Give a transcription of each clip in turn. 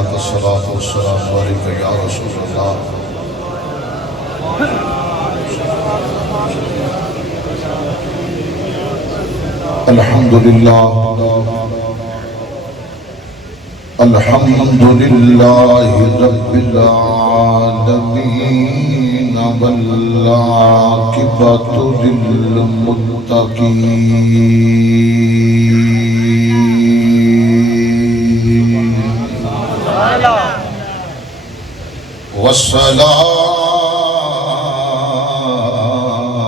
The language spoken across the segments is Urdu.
الصلاة والسلام عليك يا رسول الله الحمد لله الحمد لله رب العالمين والعاقبة للمتقين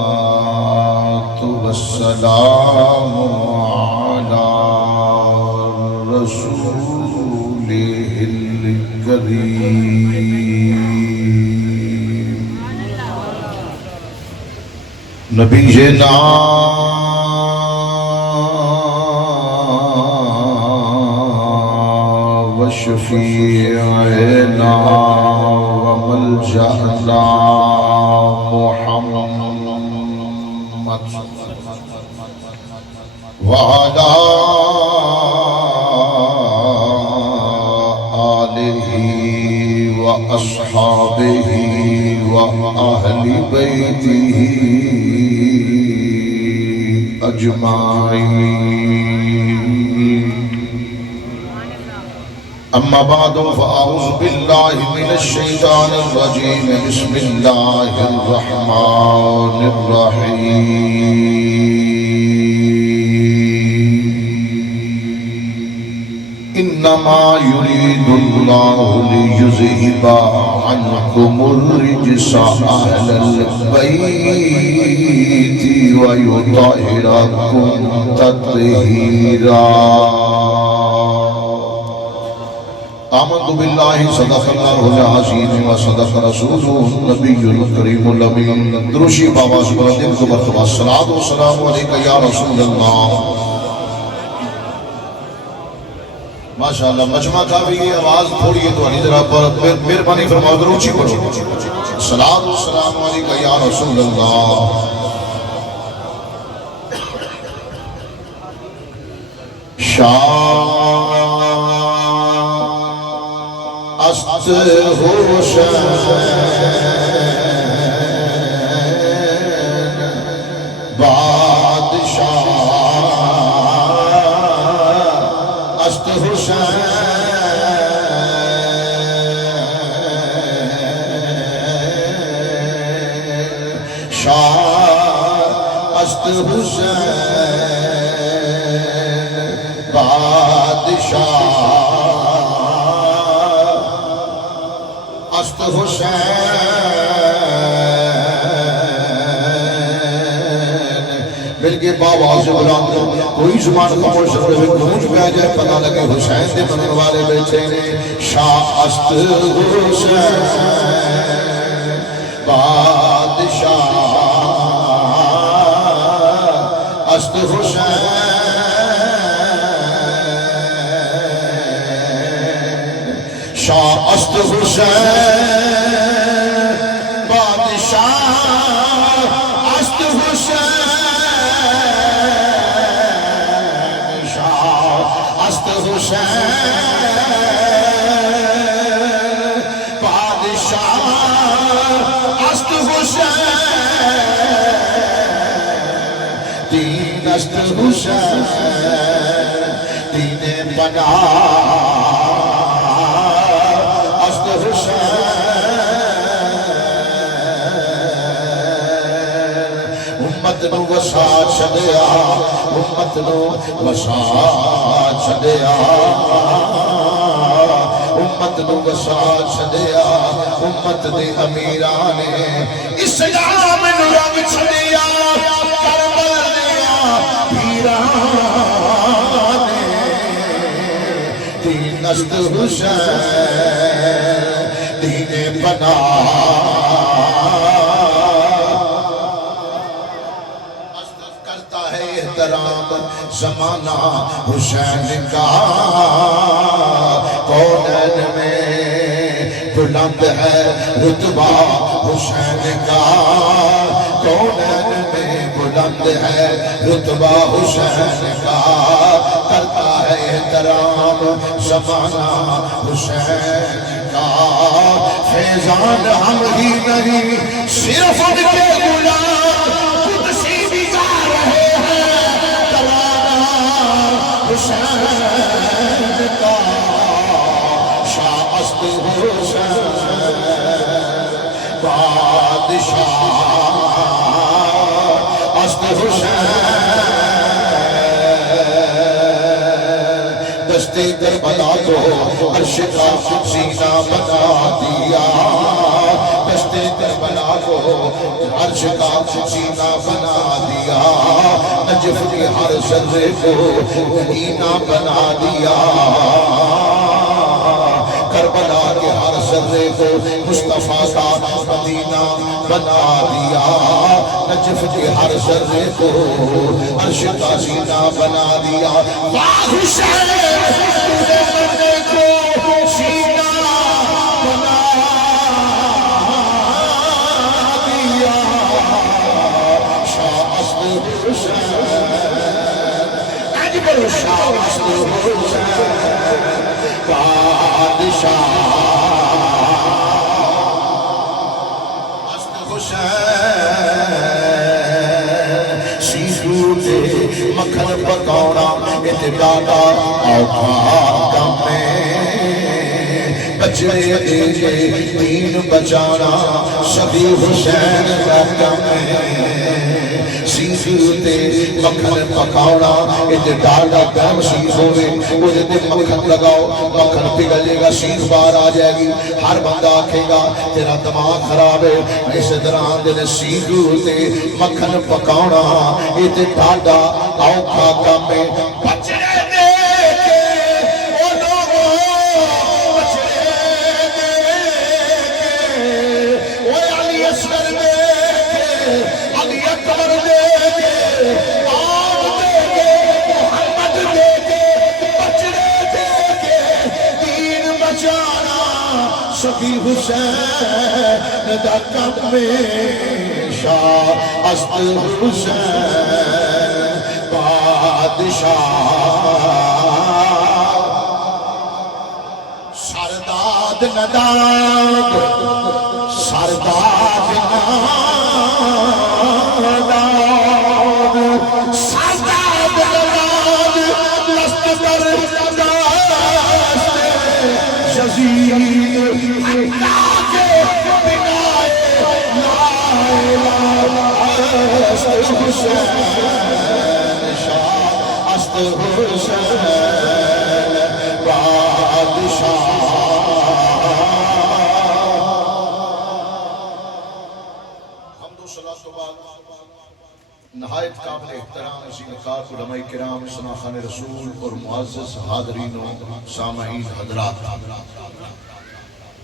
والصلاة والسلام على رسوله الكريم نبينا وشفيعنا وملجأنا محمد وعلى آله وأصحابه وأهل بيته أجمعين أما بعد فأعوذ بالله من الشيطان الرجيم بسم الله الرحمن الرحيم إنما يريد الله ليذهب عنكم الرجس أهل البيت ويطهركم تطهيرا آمنت بالله صدق الله العظيم وصدق رسوله النبي الكريم الأمين دروشی باواز بلندین کو مرتبہ الصلاة والسلام علیکہ یا رسول اللہ ماشاءاللہ مجمع کافی کی آواز تھوڑی ہے تو انی ذرا پر مہربانی فرماؤ دروشی پڑھو الصلاة والسلام علیکہ یا رسول اللہ است حسین بادشاہ است حسین شاہ است حسین بادشاہ است حسین بلکہ باواز بلند کوئی زمان خاموش رہے گونج میں آ جائے پتہ لگے حسین دے بنن والے بیٹھے نے شاہ است حسین بادشاہ است حسین شاہ است حسین بادشاہ است حسین شاہ است حسین بادشاہ است حسین دین است حسین دین پناہ امت نو وسا چھڑیا امت نو وسا چھڑیا امت نو وسا چھڑیا امت دے امیران اسلام نو رنگ چھڑیا کربلا دیا پیران دین است حسین دین پناہ زمانہ حسین کا کونین میں بلند ہے رتبہ حسین کا کونین میں بلند ہے رتبہ حسین کا کرتا ہے احترام زمانہ حسین کا فیضان ہم ہی نہیں صرف ان کے غلام قدسی بھی گا رہے ہیں ترانہ حسین کا شاہ است حسین بادشاہ است حسین دستے کربلا کو عرش کا سینہ بنا دیا دستے کربلا کو عرش کا سینہ بنا دیا نجف کی ہر ذرے کو مدینہ بنا دیا کربلا کے ہر ذرے کو مصطفیٰ کا مدینہ بنا دیا نجف کے ہر ذرے کو عرش کا سینہ بنا دیا واہ حسین تجھے مرنے کو سینہ بنا دیا شاہ است حسین اجبر شاہ است حسین بادشاہ است حسین سیسو تے مکھن پکاؤنا اتدادا اوکھا کم میں بچڑے دیجے دین بچانا شبی حسین کا کم میں سیسو تے مکھن پکاؤنا اتدادا کم سیس ہوئے مجھے تے مکھن لگاؤ مکھن پگلے گا سیخ بار آ جائے گی ہر بندہ آکھے گا تیرا دماغ خراب ہے اس طرح دن سیخ تے مکھن پکاؤنا اتدادا اوکھا کم میں بچڑے دے کے او لوگوں بچڑے دے کے او علی اصغر دے کے علی اکبر دے کے آم دے کے محمد دے کے بچڑے دے کے دین بچانا سبھی حسین دا کم میں شاہ است حسین بادشاہ سرداد نداد سرداد نداد سرداد نداد دست در دست یزید اللہ کے بنائے لا الہ است حسین شاہ است حسین بادشاہ حمد و صلاۃ و بعد نہایت قابل احترام عظیم علماء کرام شناخان رسول اور معزز حاضرین و سامعین حضرات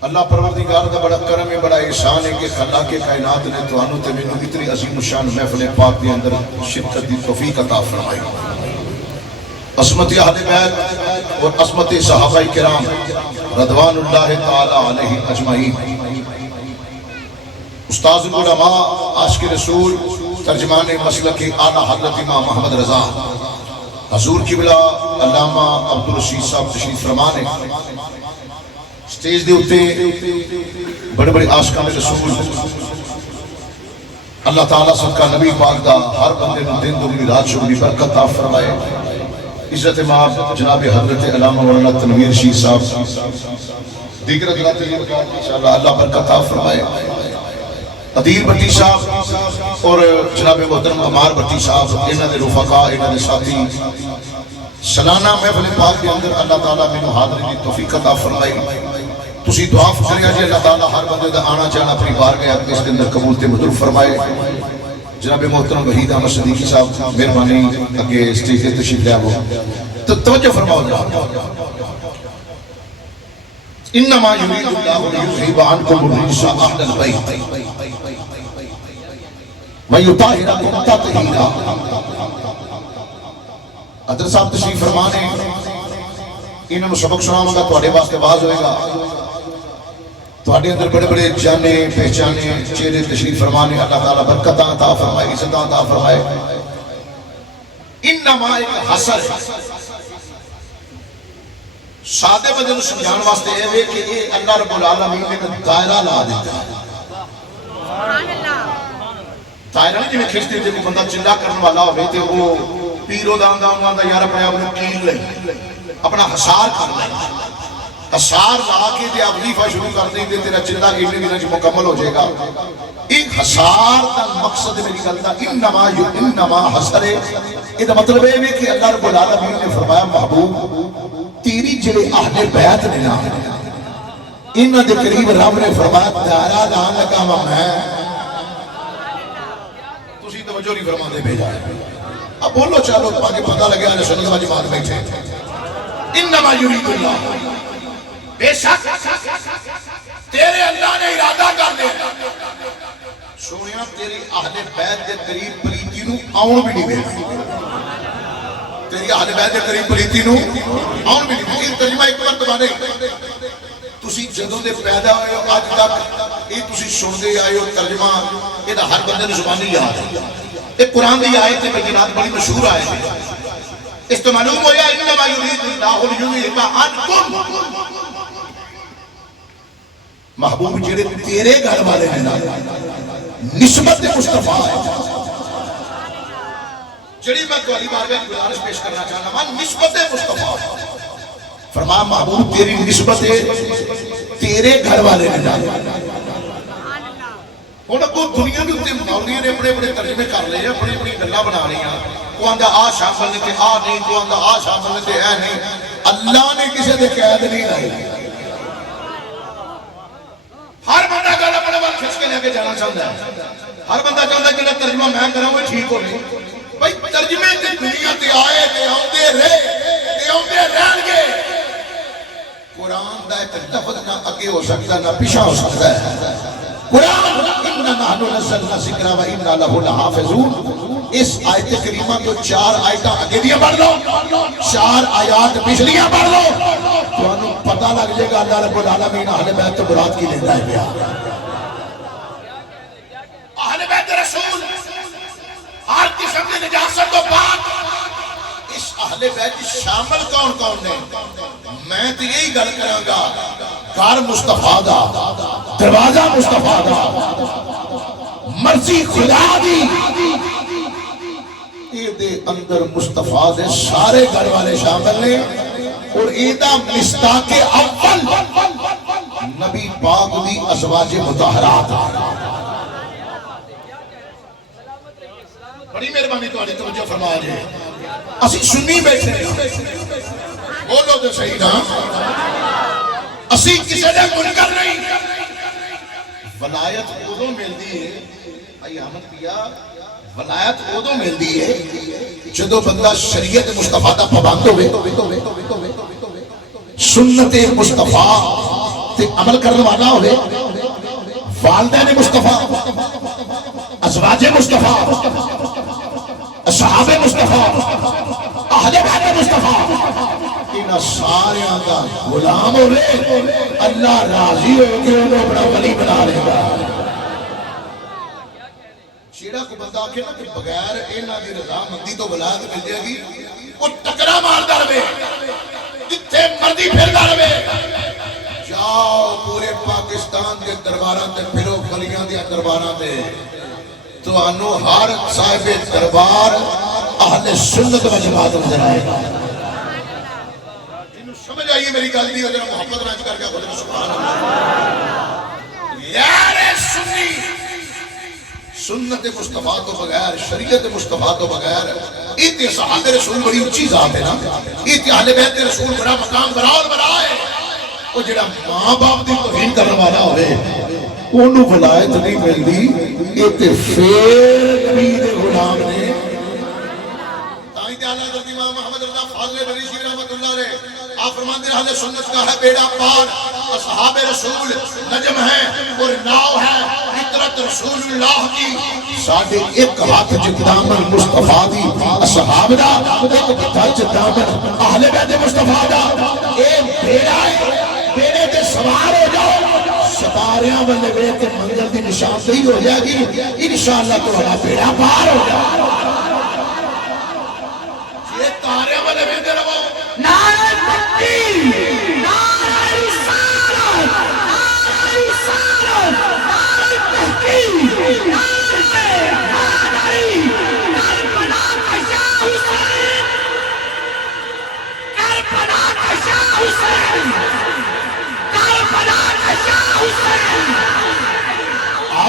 اللہ پروردگار دا بڑا کرم ہے بڑا احسان ہے کہ خلا کے کائنات نے تو انو تے مینوں اتنی عظیم الشان محفل پاک کے اندر شرکت دی توفیق عطا فرمائی عظمت اہل بیت اور عظمت صحابہ کرام رضوان اللہ تعالی علیہ اجمعین استاذ العلماء عاشق رسول ترجمان مسلک اعلیٰ حضرت امام محمد رضا حضور قبلہ علامہ عبدالرشید صاحب تشریف فرمانے سٹیج دے ہوتے بڑے بڑے عاشقان رسول اللہ تعالیٰ سب کا نبی پاک دا ہر بندے نو دن دنی رات شکری برکت عطا فرمائے عزت مآب جناب حضرت علامہ مولانا تنویر رشید صاحب دیگر حضرات انشاءاللہ اللہ برکت عطا فرمائے عدیر بٹی صاحب اور جناب محترم عمار بٹی صاحب انہاں دے رفقا انہاں دے ساتھی سلانہ محفل پاک کے اندر اللہ تعالیٰ میں حاضری دی توفیق عطا فرمائی تسی دعا فرمایا جی اللہ تعالیٰ ہر بندے دا آنا جانا اپنی بارگاہ اس کے اندر قبول تے مدعو فرمائے جناب محترم وحید احمد صدیقی صاحب مہربانی اگے اسٹیج تے تشریف لے آؤ تو توجہ فرماؤ جناب انما یرید اللہ لیذھب عنکم الرجس اہل البیت ویطہرکم تطہیرا حضرت صاحب تشریف فرمانے انہوں سبق سناؤں گا تواڈے واسطے باز ہوئے گا تواڈے اندر بڑے بڑے جانے پہچانے چہرے تشریف فرمانے اللہ تعالیٰ برکت عطا فرمائے عزت عطا فرمائے انما ایک حسر ہے سادے بندے نوں سمجھان واسطے اے وے کہ یہ اللہ رب العالمین نے ایک دائرہ لا دیتا ہے. دائرہ نہیں جویں کھچ دیتے کوئی بندہ چلا کرن والا ہوے تے وہ پیرو دا آندا یار اپنے آپ نوں کیل لئی اپنا حصار کر لئی حصار لا کے تے آپ وظیفہ شروع کر دیں تے تیرا چلا اننے دنوں وچ مکمل ہو جائے گا. ایک حصار دا مقصد میری گل دا انما حصر اے دا مطلب ہے کہ اللہ رب العالمین نے فرمایا محبوب تیری جڑے اہل بیت نے نا انہاں دے قریب رب نے فرمایا دائرہ لان لگا وا میں تسی توجہ نہیں فرما دے بھیجا. اب بولو چلو تاکہ پتہ لگے اہل سنت و جماعت بیٹھے انما یرید اللہ بے شک تیرے اللہ نے ارادہ کر لیا سونیا تیری اہل بیت دے قریب پلیتی نو آن بھی نہیں دینا. تیری اہل بیت دے قریب پلیتی نو آن بھی نہیں دینا. یہ ترجمہ ایک مرتبہ نہیں تسی جدوں دے پیدا ہوئے ہو آج تک یہ تسی سن دے آئے ہو ترجمہ یہ دا ہر بندے نے زبانی یاد ہے. ایک قرآن دی آیت تے بینات بڑی مشہور آیت ہے. اس تو معلوم ہو یا انما یرید اللہ لیذھب عنکم محبوب جڑے تیرے گھر والے ہیں نا نسبت مصطفیٰ ہے جڑی میں تواڈی بارگاہ میں گزارش پیش کرنا چاہنا مان نسبت مصطفیٰ فرمایا محبوب تیری نسبت تیرے گھر والے ہیں نا. ہن کو دنیا دے اوتے مولوی نے اپنے اپنے ترجمے کر لے اپنی اپنی گلاں بنا لیاں. کو آندا آ شامل نے تے آ نہیں کو آندا آ شامل نے تے اے نہیں. اللہ نے کسے دے قید نہیں لائی. ہر بندہ گل اپنے وال کھچ کے لے کے جانا چاہتا ہے. ہر بندہ چاہتا ہے کہ ترجمہ میں کراں وہ ٹھیک ہو نہیں. بھائی ترجمے تے دنیا تے آئے تے آندے رہن گے. قرآن دا ایک لفظ نہ اگے ہو سکتا نہ پیچھے ہو سکتا ہے. قرآن اِنَّا نَحْنُ نَزَّلْنَا الذِّكْرَ وَإِنَّا لَهُ لَحَافِظُونَ. اس آیت کریمہ کو 4 آیتاں آگے دیا پڑھ لو 4 آیات پچھلیاں پڑھ لو تو انہوں پتہ لگ جائے گا اللہ رب العالمین اہل بیت تو مراد کی لیتا ہے بیا. اہل بیت رسول ہر قسم کی نجاست کو پاک. اس اہل بیت شامل کون کون نے میں تو یہی گل کراں گا. گھر مصطفیٰ دا دروازہ مصطفیٰ دا مرضی خدا دی اے دے اندر مصطفیٰ دے سارے گھر والے شامل نے. اور ایدہ مصداق اول نبی پاک دی ازواج مطہرات. بڑی مہربانی تمہاری توجہ فرما جائے. اسی سنی بیٹھے بولو تو صحیح نا اسی کسی نے منکر نہیں. ولایت ادو ملتی ہے آئی احمد پیا ولایت ادو ملتی ہے جدو بندہ شریعت مصطفیٰ دا پابند ہوئے سنت مصطفیٰ تے عمل کرنے والا ہوئے والدین مصطفیٰ ازواج مصطفیٰ اصحاب مصطفیٰ اہل بیت مصطفیٰ انہا سارے آنگا غلام ہوئے اللہ راضی ہو کہ انہوں بڑا ولی بنا لے گا. شیرہ کو بندہ آکے نا کہ بغیر اینا دی رضا مندی تو ولایت مل جائے گی وہ ٹکرا مار در میں جتھے مردی پھر در میں. جاؤ پورے پاکستان کے درباران تے پھرو ولیاں دیا درباران تے تو انہوں ہر صاحب دربار اہل سنت و جماعت نظر آئے گا. سمجھ آئیے میری گل دی اگر محبت رانچ کر کے خود نے سبحان اللہ. یار سنی سنت مصطفیٰ تو بغیر شریعت مصطفیٰ تو بغیر ایتے صحابہ رسول بڑی اچھی ذات ہے نا. ایتے اہل بیت رسول بڑا مقام بڑا اور بڑا ہے. وہ جڑا ماں باپ دی توہین کرنے والا ہوئے انہوں ولایت نہیں ملتی. ایتے فیر نبی دے غلام نے تائیں تے اعلیٰ حضرت امام محمد رضا فاضل بریلوی رحمۃ اللہ علیہ آپ فرماتے ہیں اہل سنت کا ہے بیڑا پار اصحاب رسول نجم ہے اور ناؤ ہے فطرت رسول اللہ کی. ساڑھے ایک ہاتھ جدامن مصطفیٰ دی اصحاب دا ایک دھج دامن اہل بیت مصطفیٰ دا. اے بیڑا ہے بیڑے تے سوار ہو جاؤ ستاریاں والے بیڑے کے منزل دی نشاندہی ہو جائے گی انشاءاللہ تو ہمارا بیڑا پار ہو جائے. یہ تاریاں والے بیڑے رہو نعرہ تکبیر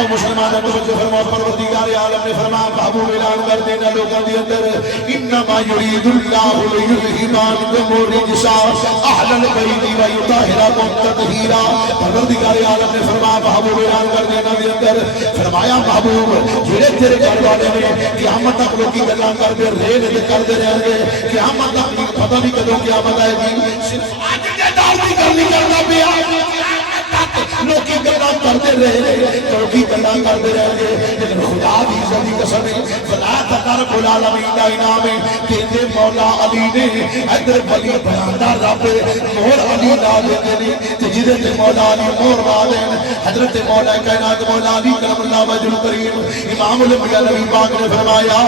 آؤ مسلمان توجہ فرماؤ پروردگار عالم نے فرمایا محبوب اعلان کر دینا لوگوں کے اندر انما یرید اللہ لیذہب عنکم الرجس اہل البیت ویطہرکم تطہیرا پروردگار عالم نے فرمایا محبوب اعلان کر دینا کے اندر فرمایا محبوب جڑے تیرے گھر والے نے قیامت تک لوگی گلاں کر دے ریل تے کر دے رہیں گے قیامت تک پتہ نہیں کدوں قیامت آئے گی صرف اج دے دور دی گل نہیں کردا پیا لوکی گلاں کرتے رہے لوکی گلاں کرتے رہیں گے لیکن خدا دی عزت کی قسم ہے فلا تقرب العالمین دا انعام ہے تیرے مولا علی نے ادھر ولی بنانا رب مہر علی لا دیتے نے تے جدے تے مولا علی مہر لا دین حضرت مولا کائنات مولا علی کرم اللہ وجہ کریم امام الانبیاء نبی پاک نے فرمایا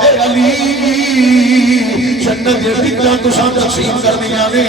اے علی جنت دے ٹکٹاں تساں تقسیم کرنیاں نے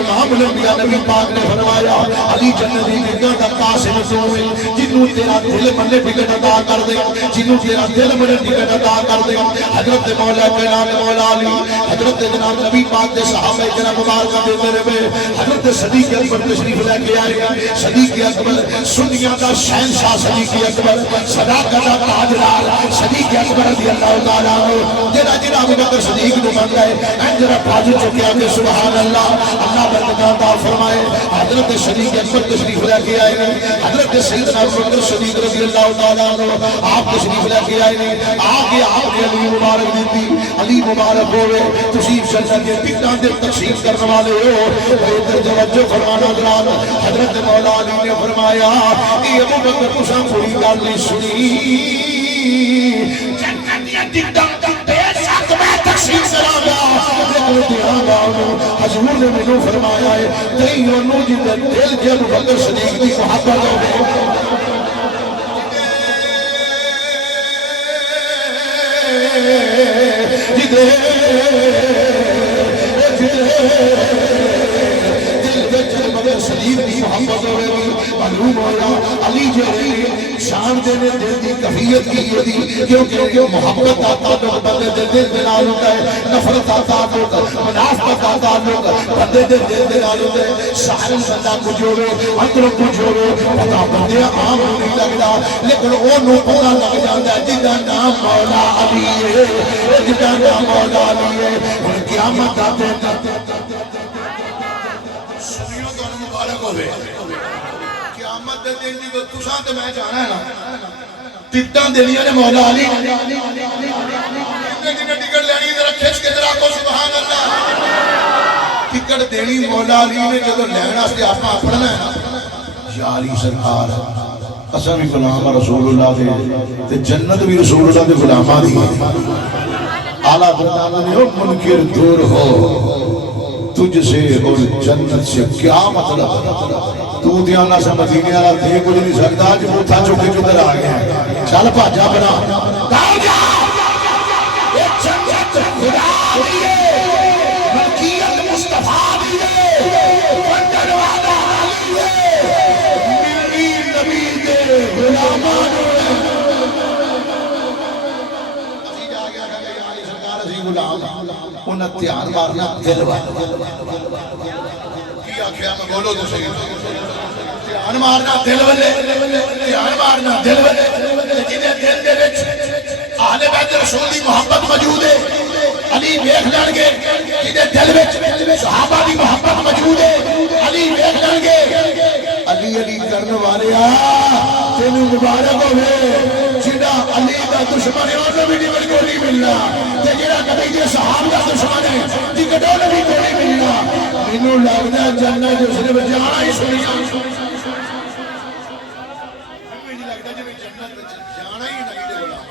امام الانبیاء نبی پاک نے فرمایا علی جنت دی ٹکٹاں دا قاسم تو جنوں تیرا دل منے ٹکٹ عطا کر دے جنوں تیرا دل منے ٹکٹ عطا کر دے حضرت مولا کائنات مولا علی حضرت جناب نبی پاک دے صحابہ کرام مبارک دے میرے میں حضرت صدیق اکبر تشریف لے کے آئے صدیق اکبر سنیاں دا شہنشاہ صدیق اکبر صداقت دا تاجدار صدیق اکبر رضی اللہ تعالیٰ عنہ جڑا ابو بکر صدیق نو بن گئے اندر پاج چکیا کہ سبحان اللہ اللہ برکت عطا فرمائے حضرت صدیق اکبر تشریف لے کے آئے حضرت سیدنا ابو بکر صدیق رضی اللہ تعالیٰ عنہ آپ تشریف لے کے آئے آگے آپ نے علی مبارک دیتی علی مبارک ہوئے تشریف جنت کے ٹکٹاں دے تقسیم کرنے والے ہو ادھر توجہ فرمانا حضرات حضرت مولا علی نے فرمایا اے ابو بکر تساں کوئی گل نہیں سنی جنت دیا ٹکٹاں بے شک میں تقسیم کراں گا لیکن دیاں گا حضور نے مینوں فرمایا ہے تئی انہوں جی دل کے ابو بکر صدیق دی محبت ہوے صدیق دی محبت ہوئے معلوم ہویا علی جی شان دینے دل دی کفیت کی یہ دی کیونکہ محبت کا تعلق بندے دل دلال ہوتا ہے نفرت کا تعلق منافقت کا تعلق بندے دل دلال ہوتا ہے سارے بندہ کچھ ہوئے اندروں کچھ ہوئے پتا بندے عام نہیں لگتا لیکن وہ نوکونا لگ جاتا ہے جدہ نام مولا علی ہے جدہ نام مولا علی ہے اور قیامت آتے قیامت دے دن دی تساں تے میں جانا ہے نا ٹکٹاں دینیاں نے مولا علی جنہیں ٹکٹ لینی ذرا کھچ کے ذرا کو سبحان اللہ ٹکٹ دینی مولا علی نے جدو لینا سے آپ پڑھنا ہے نا یا علی سرکار اساں بھی غلام رسول اللہ تے جنت بھی رسول اللہ دے غلاماں دی اعلیٰ تعالیٰ نے منکر دور ہو تجھ سے اور جنت سے کیا مطلب تو دیانا سے مدینے والا دے کچھ نہیں سکتا جو وہ تھا چکے کدھر آ گیا چل پاجا بنا کہاں جا یہ جنت خدا دیئے ملکیت مصطفیٰ دیئے وندن والا دیئے ملی نبی دے غلامان اسی جا گیا کہ علی سرکار اسی غلام انہیں تیار مارنا دل والا کیا کیا میں بولو تو صحیح تیار مارنا دل والے تیار مارنا دل والے جنہیں دل دے وچ اہل بیت رسول دی محبت موجود ہے علی ویکھ لین گے جنہیں دل وچ صحابہ دی محبت موجود ہے علی ویکھ لین گے علی علی کرنے والے تینوں مبارک ہوئے جنہ علی دا دشمن ہے انہوں بھی نہیں گولی ملنا تے جنہ کبھی دے صحاب دا دشمن ہے ٹکٹوں نے بھی گولی ملنا مینوں لگدا جنت جو صرف جانا ہی سنیا مینوں لگدا جے جنت جانا ہی نبی دے غلام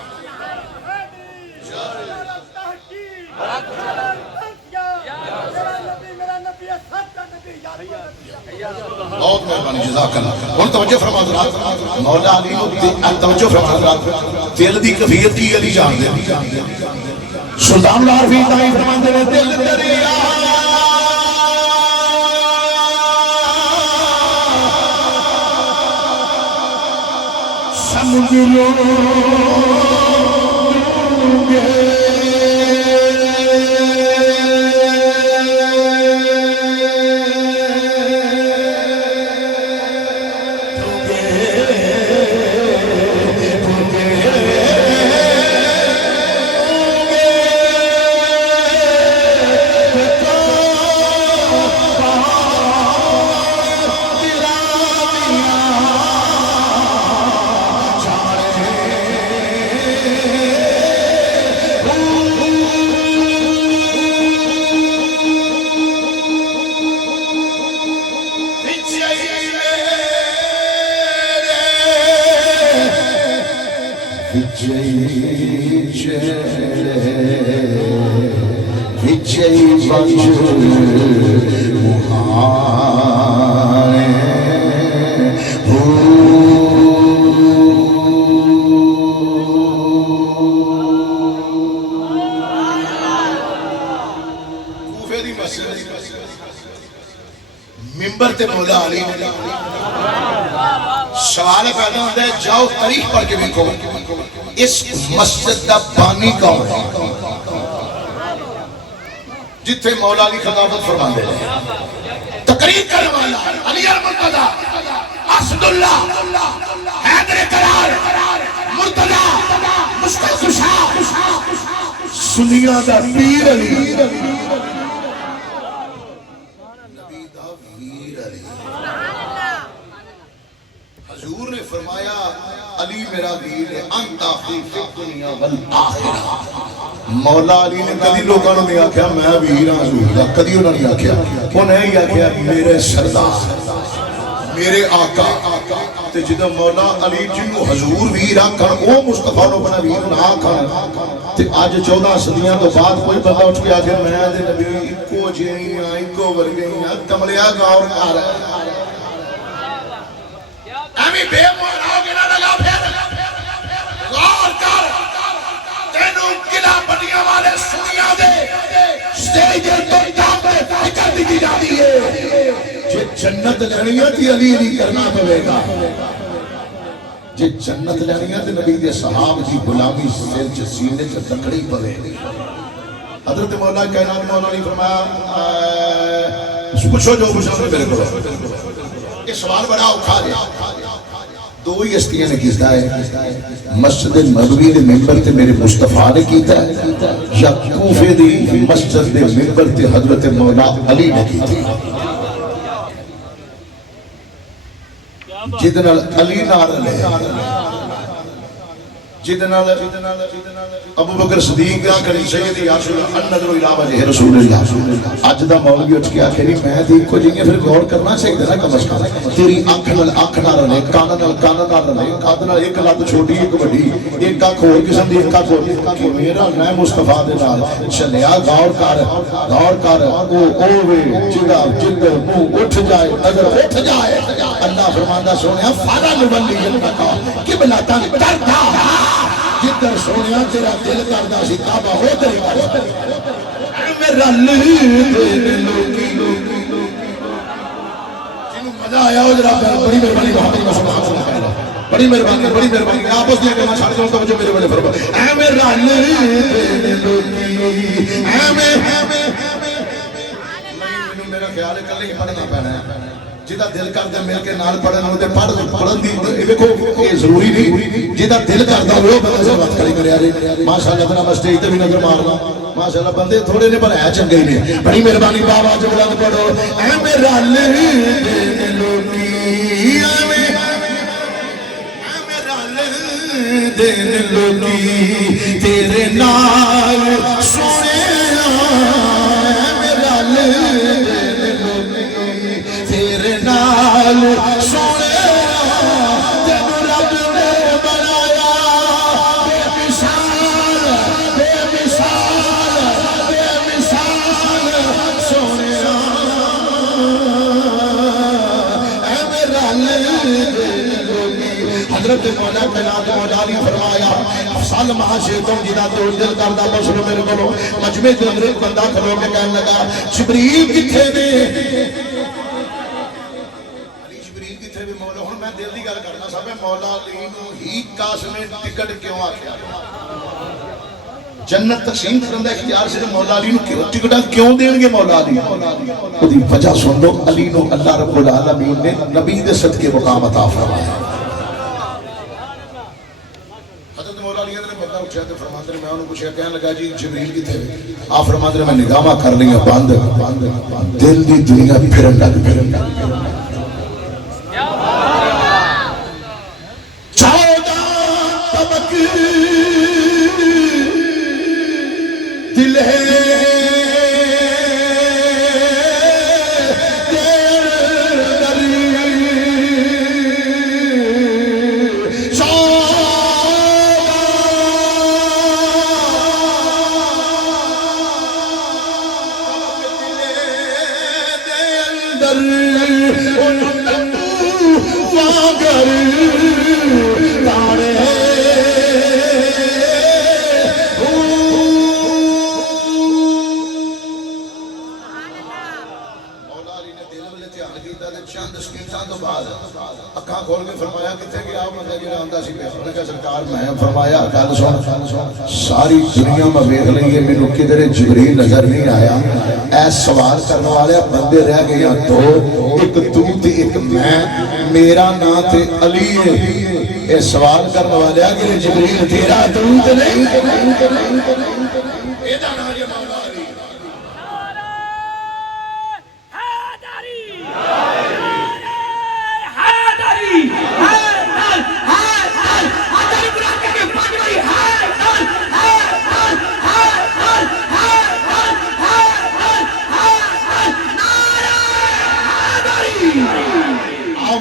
بہت مہربانی جزاک اللہ اور توجہ فرما حضرات مولا علی توجہ فرما حضرات دل دی کیفیت کی علی جان دے سلطان العارفین تائی فرماندے نے دل دریا سمجھو گے چئی بخش مہانے ہو ممبر تے مولا علی سوال پیدا ہوتا ہے جاؤ تاریخ پڑھ کے دیکھو اس مسجد دا بانی کون ہے جتھے مولا علی خطابت فرماندے ہیں تقریر کرنے والا علی المرتضی اسد اللہ حیدر قرار مرتضی مشکل کشا سنیاں دا پیر علی حضور نے فرمایا علی میرا ویر ہے انت اخی فی الدنیا والآخرہ مولا علی نے کدی لوگوں نے آکھیا میں ویر ہاں حضور دا کدی انہوں نے آکھیا انہیں ہی آکھیا میرے سردار میرے آقا تے جدو مولا علی جنہوں حضور ویر آکھن او مصطفیٰ نے بنا ویر نہ آکھن تے آج 14 صدیاں تو بعد کوئی بندہ اٹھ کے آکھے میں دے نبی اکو جیئیاں اکو ورگیاں کملیا گاؤں کار ہمیں بے مہراؤ کے نہ لگا پھر غور کر تینوں قلعہ بنیاں والے سنیاں دے سٹیج تو جاتے فکر دی جاتی ہے جے جنت لینیاں تھی علی علی کرنا پڑے گا جے جنت لینیاں تھی نبی دے صحاب کی غلامی سر سینے سے تکڑی پڑے حضرت مولا کائنات مولا نے فرمایا پوچھو جو پوچھو میرے کو یہ سوال بڑا اکھا دیا دو ہی ہستیاں نے کیتا ہے مسجد نبوی دے ممبر تے میرے مصطفیٰ نے کیتا ہے یا کوفے دی مسجد دے ممبر تے حضرت مولا علی نے کیتا ہے جدنا علی نار علیہ جدنا ابو بکر صدیق کریم سیدی یا رسول اللہ النظر الى وجہ رسول اللہ اج دا مولوی اٹھ کے آکھے نہیں میں دیکھ کو جنگے پھر غور کرنا چاہیے نا کم از کم تیری آنکھ نہ رہے کان نہ رہے کان نال ایک لت چھوٹی ایک بڑی ایک اکھ ہور قسم دی ایک اکھ کہ میرا میں مصطفیٰ دے نال چلیا غور کر او وے جڑا جدھر منہ اٹھ جائے نظر اٹھ جائے اللہ فرماندا سونیا فالا نولی انکا قبلہ تن کرتا جدھر سونیا تیرا دل کردہ سی کعبہ ہو تیری کردہ میرا لیدے لوگی جنہوں مزہ آیا ہو جرا بڑی مہربانی محمد رسول اللہ بڑی مہربانی آپ اس دیا کہنا چھاڑ دوں تو مجھے میرے بڑے فرما اے میرا لیدے لوگی اے میرا خیال ہے کل ہی پڑھنا پہنا ہے جیدہ دل کردہ مل کے نال پڑھن ہوتے پڑھن دی دیکھو یہ ضروری نہیں جیدہ دل کردہ وہ بندہ سے بات کریں گے آرے ماشاءاللہ بنا مسجد تے بھی نظر مارنا ماشاءاللہ بندے تھوڑے نے پر ہے چنگے نے بڑی مہربانی بابا جو بلند پڑھو اے میرا لیدے لوگی اے میرا لیدے لوگی تیرے نال سونے اے میرا لیدے سونے تینو رب نے بنایا بے مثال سونے اے میرا لیدے حضرت مولا کائنات مولا علی فرمایا افصال محاشیتوں جدا تو دل کردہ بسرو میرے بولو مجمع دے اندر ایک بندہ کھلو کے کہنے لگا جبریل کتھے دے دل دی گل کرنا سب مولا علی نو ہی قاسم ٹکٹ کیوں آکھیا جنت تقسیم کرن دا اختیار صرف مولا علی نو ٹکٹاں کیوں دین گے مولا علی اودی وجہ سن لو علی نو اللہ رب العالمین نے نبی دے صدقے مقام عطا فرمایا حضرت مولا علی نے بندہ اٹھیا تے فرماندے میں انہوں پوچھیا کہنے لگا جی جبریل کتے آپ فرماندے میں نگاہاں کر لیا بند دل دی دنیا پھرن لگ دل ہے اندر واگر تارے چند سکینٹاں تو بعد اکھاں کھول کے فرمایا کتنے گیا بندہ جڑا آندا سی انہوں نے کہا سرکار میں فرمایا گل سن ساری دنیا میں ویکھ لئی ہے مینوں کدھر جبریل نظر نہیں آیا اے سوال کرنے والے بندے رہ گئے ہیں دو ایک تو تے ایک میں میرا نام تے علی ہے اے سوال کرنے والے کہ جبریل تیرا تو نہیں اے دا نام ہے مولا علی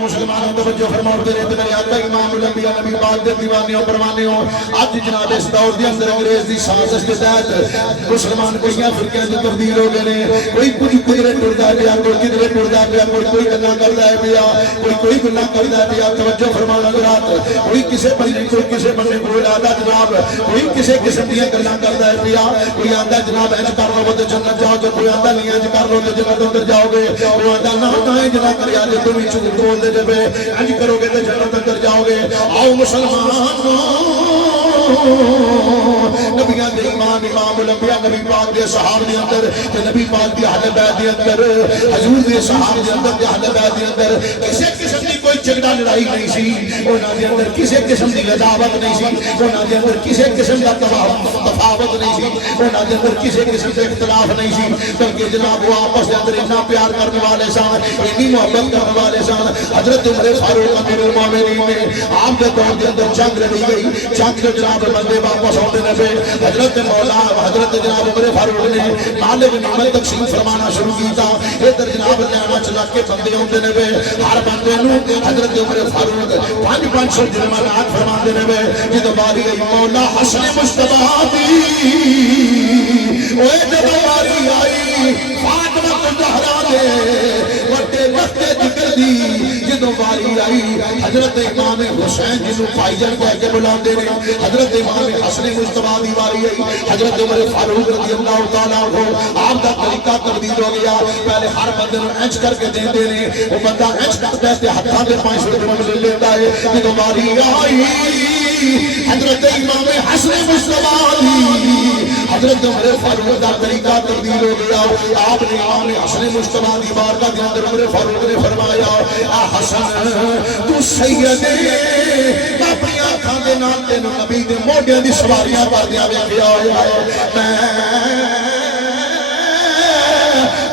مسلمانوں توجہ فرماتے رہتے میرے آقا امام الانبیاء نبی پاک دے دیوانے اور پروانے ہوں آج جناب اس دور دے اندر انگریز دی سازش کے تحت مسلمان کوئیاں فرقیاں جو تبدیل ہو گئے کوئی کچھ کدھرے ٹردا پیا کوئی کدھرے ٹردا پیا کوئی گناہ کردا ہے پیا کوئی گناہ کردا ہے پیا توجہ فرمانا حضرات کوئی کسے بندے کوئی آدھا جناب کوئی کسے قسم دی گناہ کردا ہے پیا کوئی آدھا جناب انج کر لو تے جنت جاؤ گے کوئی آدھا نہیں انج کر لو تے جنت اندر جاؤ گے کوئی آدھا نہ جناب کریا تے تم وچ بول دے جے انج کرو گے تے جنت اندر جاؤ گے آؤ مسلمان نبیان دے امام الانبیاء نبی پاک دے صحابہ دے اندر تے نبی پاک دی اہل بیت دے اندر حضور دے صحابہ دے اندر تے اہل بیت دے اندر کسے قسم دی کوئی جھگڑا لڑائی نہیں سی انہاں دے اندر کسے قسم دی عداوت نہیں سی انہاں دے اندر کسے قسم دا تفاوت نہیں سی انہاں دے اندر کسے قسم دا اختلاف نہیں سی بلکہ جناب وہ آپس دے اندر اتنا پیار کرنے والے سن اتنی محبت کرنے والے سن حضرت عمر فاروق امیر المومنین نے آپ کے دور کے اندر جنگ لڑی گئی جنگ کے جناب بندے واپس آتے نبے حضرت مولا حضرت جناب عمر فاروق نے مال غنیمت تقسیم فرمانا شروع کیتا ادھر جناب لینا چلا کے بندے آتے نبے ہر بندے نو حضرت عمر فاروق 500 جرمانات فرماتے نبے جدو باری گئی مولا حسن مصطفیٰ دی اوے جب باری آئی فاطمہ کو زہرا دے وٹے وٹے ذکر دی جدو باری آئی حضرت امام حسین جنو بھائی جان کہہ کے بلاندے نے حضرت امام حسن مصطفیٰ دی باری آئی حضرت عمر فاروق رضی اللہ تعالیٰ عنہ آپ دا طریقہ تبدیل ہو گیا پہلے ہر بندے نو انچ کر کے دیندے نے وہ بندہ انچ کرتا ہے تے ہتھاں دے 500 درہم لے لیتا ہے جدو باری آئی حضرت امام حسن مصطفیٰ دی حضرت عمر فاروق دا طریقہ تبدیل ہو گیا آپ نے امام حسن مصطفیٰ دی بارگاہ کے اندر عمر فاروق نے فرمایا اے حسن تو سید اپنی آنکھاں دے نال تینوں نبی دے موڈیاں دی سواریاں کردیاں ویکھیا ہویا ہے میں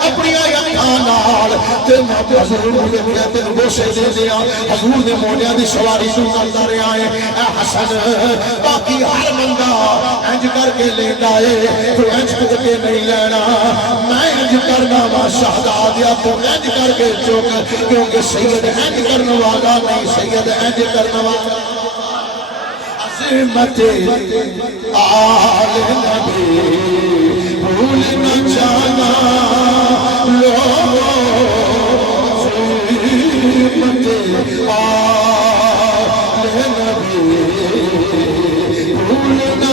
اپنی آنکھاں نال تینوں حضور نوں ویکھیا تینوں بوسے دے دیا حضور دے موڈیاں دی سواری تو کردا رہیا ہے اے حسن باقی ہر بندہ انج کر کے لیندا ہے تو انج کر کے نہیں لینا میں انج کرنا وا شہزادیا تو انج کر کے چوک کیونکہ سید انج کرنے والا نہیں سید انج کرنے والا عظمت آل نبی بھول نہ جانا لوگوں عظمت آل نبی بھول نہ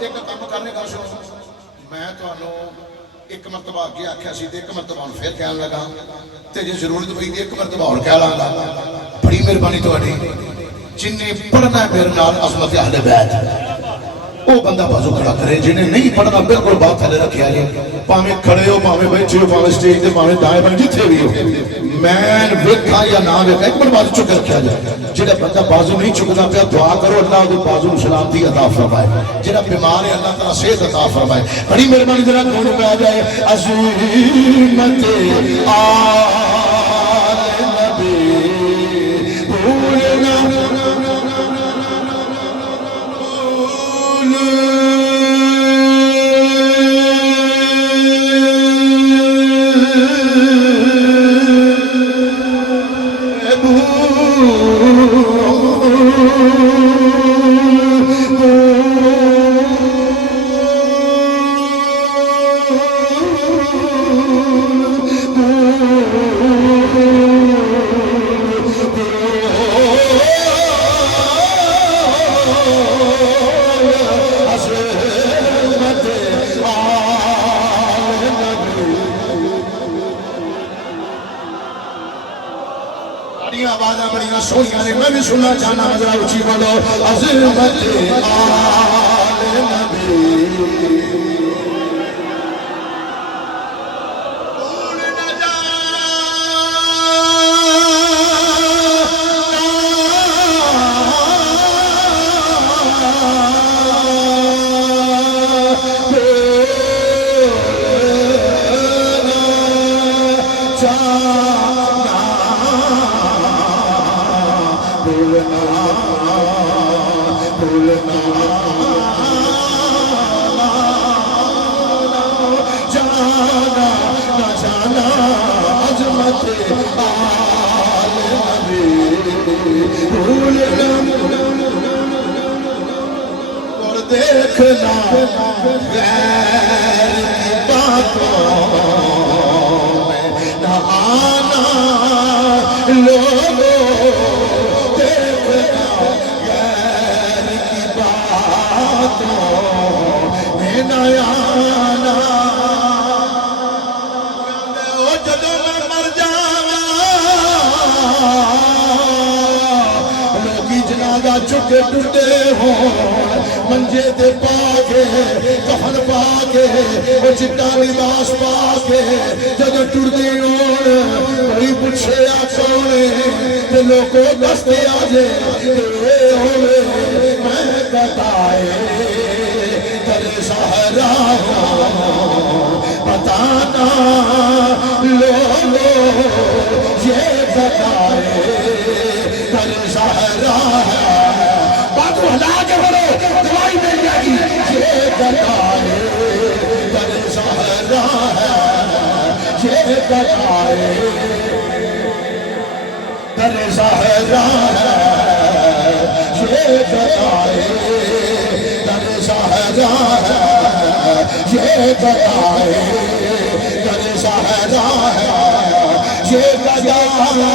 ایک کام کرنے کا شروع میں تو ایک مرتبہ آگے آکھیا سی ایک مرتبہ پھر کہنے لگا تے جے ضرورت پئی ایک مرتبہ اور کہہ لاں بڑی مہربانی تہاڈی جن نے پڑھنا ہے میرے نال عظمت اہل بیت وہ بندہ بازو کھڑا کرے جنہیں نہیں پڑھنا بالکل بات تھلے رکھیا جائے پاویں کھڑے ہو پاویں بیٹھے ہو پاویں سٹیج تے پاویں دائیں بائیں جتھے بھی ہو میں ویکھا یا نہ ویکھا ایک بار بازو چک رکھیا جائے جڑا بندہ بازو نہیں چکدا پیا دعا کرو اللہ دے بازو نوں سلامتی عطا فرمائے جڑا بیمار ہے اللہ تعالی صحت عطا فرمائے بڑی مہربانی ذرا کون پہ آ جائے عظمت آل نبی بھولنا عظمت آل نبی. بڑیاں آوازاں بڑیاں سونیاں نے میں بھی سننا چاہنا ذرا اونچی بولو عظمت آل نبی. دیکھنا غیر باتوں میں نہ آنا لوگوں. دیکھنا غیر کی باتوں میں نہ آنا. جدوں میں مر جاواں لوگی جنازہ چکے ٹرتے ہوں منجے تے پاکے کفن پاکے وہ چٹا لباس پاکے جدوں ٹردی ہون کوئی پوچھے آ کونے تے لوگوں دستے آجے اے ہوئے میں بتائے تیرے سہرا بتانا لوگوں یہ بتائے تیرے سہرا ہے. بات ہلا کے بولو دعائی مل جائے گی. یہ بتائے تیرے سہرا ہے. یہ بتائے تیرے سہرا ہے. یہ بتائے تیرے سہرا ہے. یہ بتائے تیرے سہرا ہے. یہ بتائے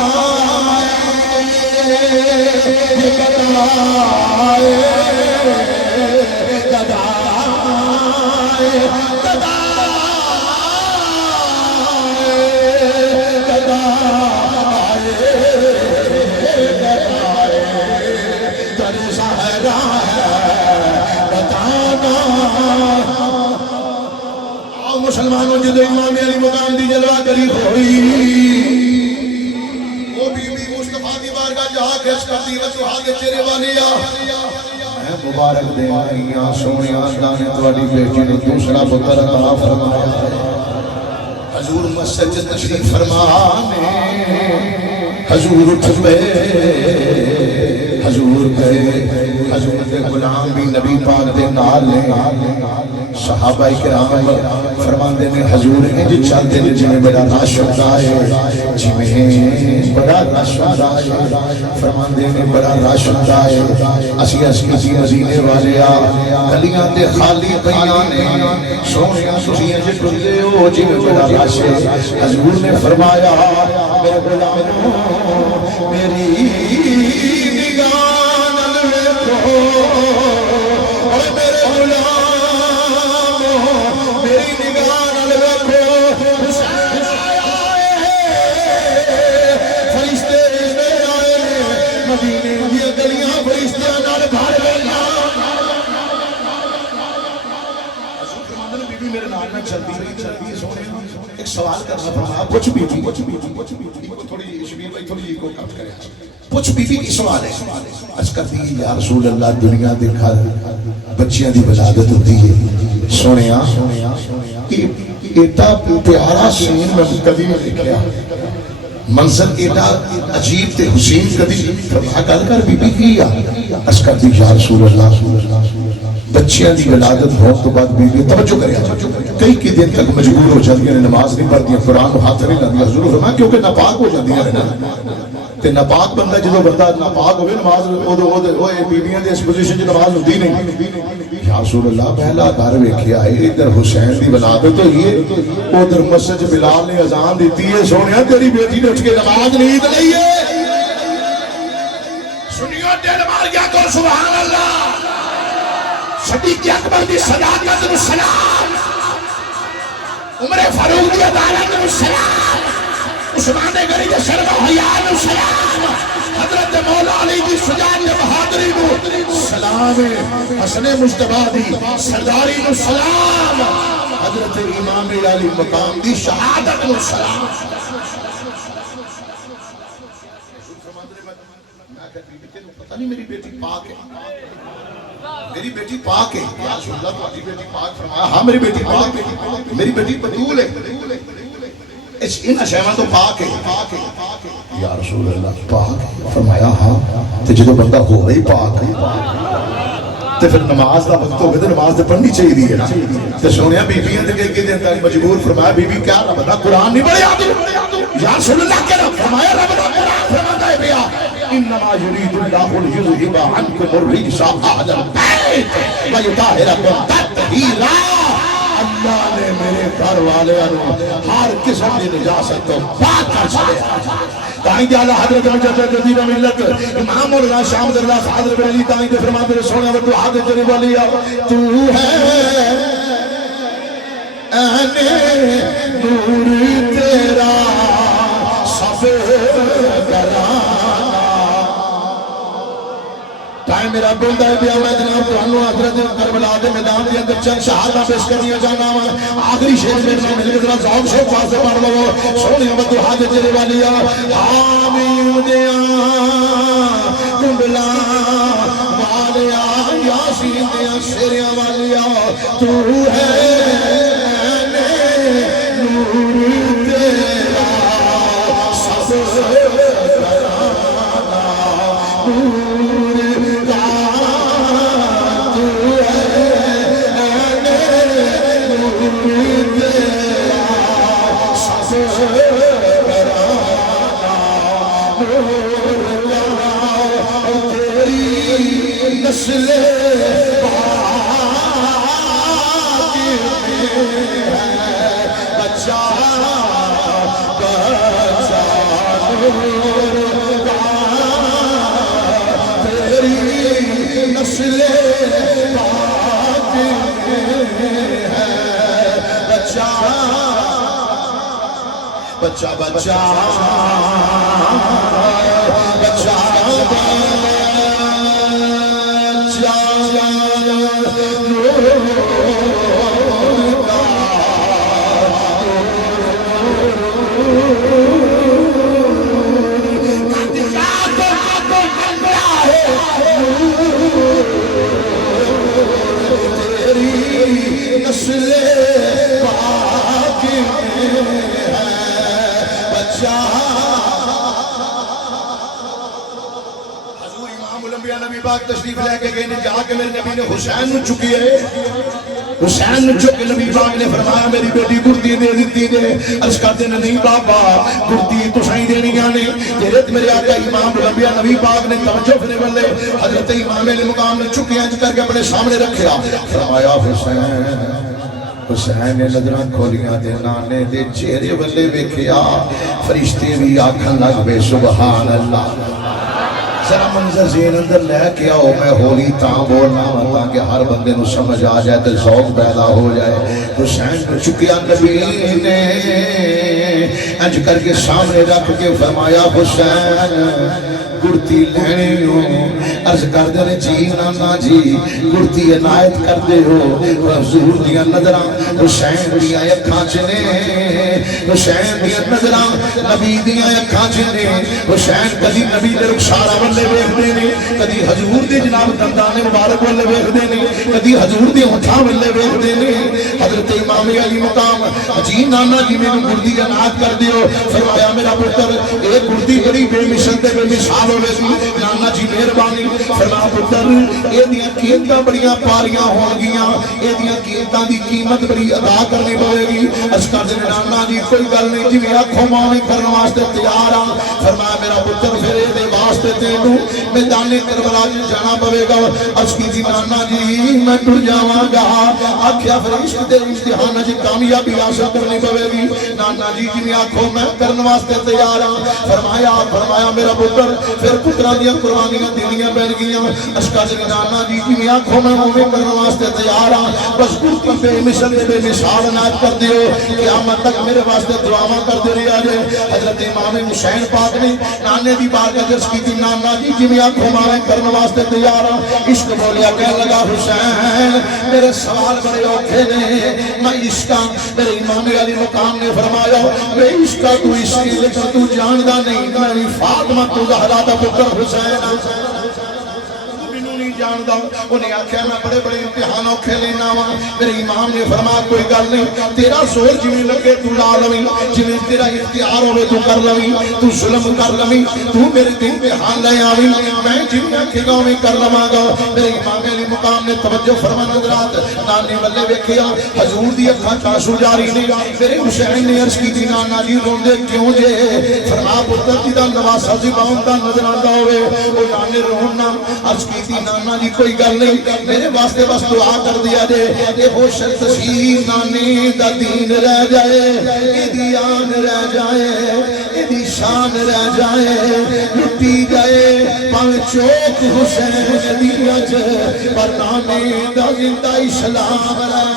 مسلمانوں جدو امام علی مقام دی جلوہ کری ہوئی وہ بی بی مصطفیٰ دی بارگاہ جہاں کھیچ کر دی وچو آگے چیرے والیا میں مبارک دے آئیاں سونے اللہ نے تواڈی بیٹی نے دوسرا پتر عطا فرمایا. حضور مسجد تشریف فرمانے حضور اٹھ پہ حضور گئے. حضور دے غلام بھی نبی پاک دے نال لے صحابہ کرام فرماندے نے حضور انج چلدے نے جویں بڑا رش ہوندا ہے جویں بڑا رش ہوندا ہے. فرماندے نے بڑا رش ہوندا ہے اسی مدینے والیا گلیاں تے خالی پیاں نے سونیاں تسی انج ٹردے ہو جویں بڑا رش ہے. حضور نے فرمایا میرے غلاموں میری نگاہ نال ویکھو اور میرے غلاموں میری نگاہ نال ویکھو. حسین آئے فرشتے آئے مدینے دی گلیاں فرشتیاں نال بھر گئیاں. بی بی میرے نال میں چلتی رہی سونے ایک سوال کرنا فرمایا پوچھ بی بی تھوڑی شبیر بھائی تھوڑی کو کم کرے پوچھ بی بی کی سوال ہے. عرض کرتی یا رسول اللہ دنیا دے گھر بچیاں دی ولادت ہوتی ہے سونیا ایڈا پیارا سین میں کبھی نہیں دیکھا منظر ایڈا عجیب تے حسین کبھی فرمایا گل کر بی بی کی عرض کرتی یا رسول اللہ بچیاں دی ولادت ہونے تو بعد بیوی توجہ کرے کئی کی دن تک مجبور ہو جاتی ہیں نماز نہیں پڑھتی ہیں قرآن ہاتھ نہیں لاتی حضور فرمایا کیونکہ ناپاک ہو جاتی ہیں تے ناپاک بندہ جدو بندہ ناپاک ہوئے نماز بیویاں دے اس پوزیشن جو نماز ہوتی نہیں. یا رسول اللہ پہلا گھر ویکھیا ہے ادھر حسین دی ولادت ہوئی ہے ادھر مسجد بلال نے اذان دیتی ہے سونیا تیری بیٹی نے اٹھ کے نماز نہیں ہے سنیو دل مار گیا کو سبحان اللہ صدیق اکبر دی صداقت نو سلام، عمر فاروق دی عدالت نو سلام، عثمان غنی دے شرم و حیا نو سلام، حضرت مولا علی دی شجاعت دے بہادری نو سلام، حسن مجتبی دی سرداری نو سلام، حضرت امام علی مقام دی شہادت نو سلام۔ پتہ نہیں میری بیٹی پاک ہے، میری بیٹی پاک ہے، یا رسول اللہ تمہاری بیٹی پاک؟ فرمایا ہاں میری بیٹی پاک ہے، میری بیٹی بطول ہے، ان اشیاء تو پاک ہے۔ یا رسول اللہ پاک ہے؟ فرمایا ہاں، تو جدو بندہ ہو رہی پاک ہے تو پھر نماز دا وقت ہوگا تو نماز تو پڑھنی چاہیے دی ہے نا۔ تو سونیا بی بی ہیں کہ دن تک مجبور، فرمایا بی بی کیا رب دا قرآن نہیں پڑھے آدھو؟ یا رسول اللہ کہنا، فرمایا رب دا قرآن فرماتا ہے بیا انما یرید اللہ لیذھب عنکم الرجس اہل البیت ویطہرکم تطہیرا۔ اللہ نے میرے گھر والے ہر قسم کی نجاست کو پاک کر چھڑیا۔ تائیں جالا حضرت مجدد جدید ملت امام مولانا شاہ احمد اللہ حضرت بن علی تائیں دے فرما میرے سونے و تو حضرت جنب علی تو ہے اہل نور تیرا سب کرانا۔ تائیں میرا بندہ ہے بیا میں جناب قرآن حضرت کربلا دے میدان دے اندر چند شہادہ پیش کرنی جانا آخری شیر میرے نام ملے ذرا ذوق سے فاسے پڑھ لو سونی عبد الحاج جری والیا حامی دیا کنبلا والیا یاسین دیا شیریا والیا تو ہے نور تیرا سب کرانا نسل پاک میں ہے بچہ بچہ نور تیری نسل پاک میں ہے بچہ بچہ بچہ بچہ تشریف لے کے گئے جا کے میرے نبی نے حسین نو چکی ہے حسین نو چک نبی پاک نے فرمایا میری بیٹی گردی دے دیتی نے عرض کرتے نے نہیں بابا گردی تو سائیں دینی آنے جیرت میرے آقا امام الانبیاء نبی پاک نے توجہ فرے بلے حضرت امام علیہ مقام نے چکی ہیں کر کے اپنے سامنے رکھیا فرمایا حسین نے نظران کھولیاں دے نانے دے چہرے بلے ویکھیا فرشتے بھی آکھن لگ بے سبحان اللہ ذرا منظر ذہن اندر لے کے آؤ میں ہولی تاں بولنا تاکہ ہر بندے نو سمجھ آ جائے تو ذوق پیدا ہو جائے حسین کو چکیا نبی نے انج کر کے سامنے رکھ کے فرمایا حسین گرتی لینے ہو عرض کر دے جی نانا جی گرتی عنایت کر دے ہو حضور دیا نظران حسین دیا اکھاں چنے حسین دیا نظران نبی دیا اکھاں چنے حسین کدی نبی دے رخسارا والے ویکھ دے نے کدی حضور دے جناب دندان مبارک والے ویکھ دے نے کدی حضور دے ہتھاں والے ویکھ دے نے حضرت امام علی مقام جی نانا جی میں گردی عنایت کر دیو فرمایا میرا پتر ایک گردی بڑی بے مثل تے بے مثال نانا جی مہربانی فرما پتر یہ دیا قیمتاں بڑیاں پاریاں ہون گیاں یہ دیا قیمتاں دی قیمت بڑی ادا کرنی پڑے گی اسکر دے نانا جی کوئی گل نہیں جی میں آنکھوں ماں میں کرنے واسطے تیار ہاں فرمایا میرا پتر پھر یہ دے واسطے واسطے تینوں میدان کربلا جانا پوے گا عرض کی نانا جی میں ٹر جاواں گا آکھیا فرشت دے امتحان وچ کامیابی حاصل کرنی پوے گی نانا جی جی آکھو میں کرن واسطے تیار ہاں فرمایا میرا پتر پھر پتراں دیاں قربانیاں دینیاں پین گیاں اشکا جی نانا جی جی آکھو میں اوویں کرن واسطے تیار ہاں بس کوئی بے مثل بے مثال عنایت کر دیو قیامت تک میرے واسطے دعاواں کرتے رہیا جے حضرت امام حسین پاک نے نانے دی بارگاہ وچ کیتی نانا جی جی آکھو میں کرن واسطے تیار ہاں عشق بولیا کہنے لگا حسین میرے سوال بڑے اوکھے نے میں عشقاں میرے امام علی مقام نے فرمایا میں عشقاں تو عشق لیکن تو جاندا نہیں میں فاطمہ تو زہرا دا پتر حسین جاندا انہیں آکھیا میں بڑے بڑے امتحان اوکھے لینا وا میرے امام نے فرمایا کوئی گل نہیں تیرا زور جویں لگے تو لا لویں جویں تیرا اختیار ہوے تو کر لویں تو ظلم کر لویں تو میرے تے امتحان لے آویں میں جویں آکھے گا اوویں کر لواں گا میرے امام علی مقام نے توجہ فرمایا حضرات نانے والے ویکھیا حضور دی اکھاں چ آنسو جاری نے میرے حسین نے عرض کیتی نانا جی روندے کیوں جے فرمایا پتر جی دا نواسا زبان دا نظر آندا ہوے او نانے رونا عرض کیتی نانا جی کوئی گل نہیں میرے واسطے بس دعا کر دیا جے اے ہو شرط سی نانے دا دین رہ جائے اے دی آن رہ جائے اے دی شان رہ جائے لٹی جائے پاویں چوک حسین دی اج پر نانے دا زندہ اسلام رہ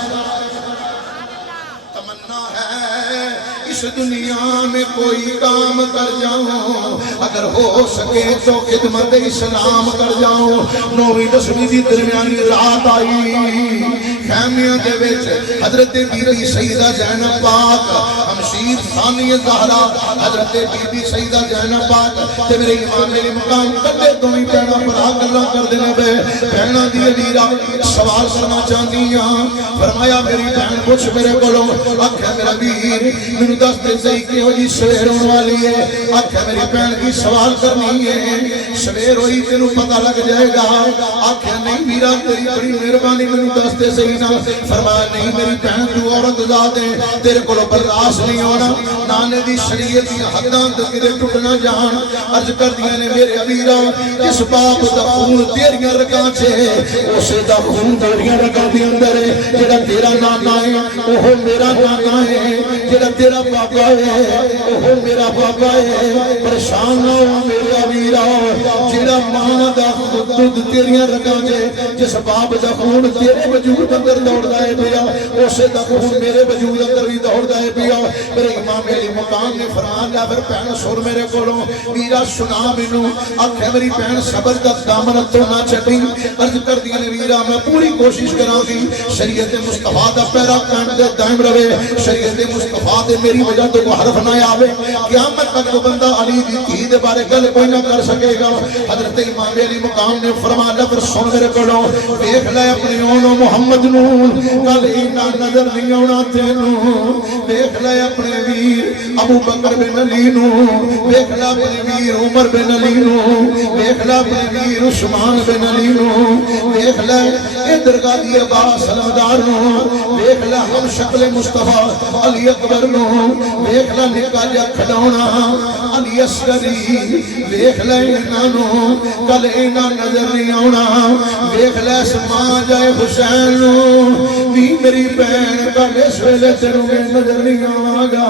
تمنا ہے اس دنیا میں کوئی کام کر جاؤں اگر ہو سکے تو خدمت اسلام کر جاؤں نویں دسویں دی درمیانی رات آئی خیمیاں دے وچ حضرت بی بی سیدہ زینب پاک ہمشیر ثانی زہرا حضرت بی بی سیدہ زینب پاک تے میرے امام علی مقام کدے دوئی بہناں بھرا گلاں کر دینے بے بہناں دی ویرا سوال کرنا چاہندی ہاں فرمایا میری بہن پوچھ میرے کولوں آکھیا میرا ویر مینوں دس دے صحیح کیوں جی سویر ہونے والی ہے آکھیا میری بہن کی سوال کرنی ہے سویر ہوئی تینوں پتہ لگ جائے گا آکھیا نہیں میرا تیری بڑی مہربانی مینوں دس دے صحیح نہ فرمایا نہیں میری بہن تو عورت ذات ہے تیرے کولوں برداشت نہیں ہونا نانے دی شریعت دی حداں تے کدے ٹوٹ نہ جان عرض کر دیاں نے میرے ویرا جس باپ دا خون تیریاں رگاں چ اسے دا خون تیریاں رگاں دے اندر ہے جڑا تیرا نانا ہے اوہ میرا نانا ہے جڑا تیرا بابا ہے اوہ میرا بابا ہے پریشان نہ ہو میرا ویرا جڑا ماں دا دودھ تیریاں رگاں چ جس باپ دا خون تیرے وجود اندر دوڑدا ہے پیا اسے دا خون میرے وجود اندر بھی دوڑدا ہے پیا میرے امام علی مقام نے فرمایا پھر بہن سر میرے کولوں ویرا سنا مینوں آکھے میری بہن صبر دا دامن تو نہ چھڈی عرض کر دی نے ویرا میں پوری کوشش کراں گی شریعت مصطفی دا پیرا قائم دے دائم رہے شریعت مصطفی دے میری وجہ تو کوئی حرف نہ آوے قیامت تک وہ بندہ علی دی دھی دے بارے گل کوئی نہ کر سکے گا حضرت امام علی مقام نے فرمایا پھر سن میرے کولوں دیکھ لے اپنے اونوں محمد نو کل اینا نظر نہیں آنا تینوں دیکھ لے اپنے ویر ابو بکر بن علی نو دیکھ لے اپنے ویر عمر بن علی نو دیکھ لے اپنے ویر عثمان بن علی نو دیکھ لے ادھر کا دی عباس سلمدار نو دیکھ لے ہم شکل مصطفیٰ علی اکبر نو دیکھ لے نکا جا کھڑونا علی اسکری دیکھ لے انانو کل اینا نظر نہیں آنا دیکھ لے سما جائے حسین نو بھی میری بہن کل اس ویلے تینوں میں نظر نہیں آواں گا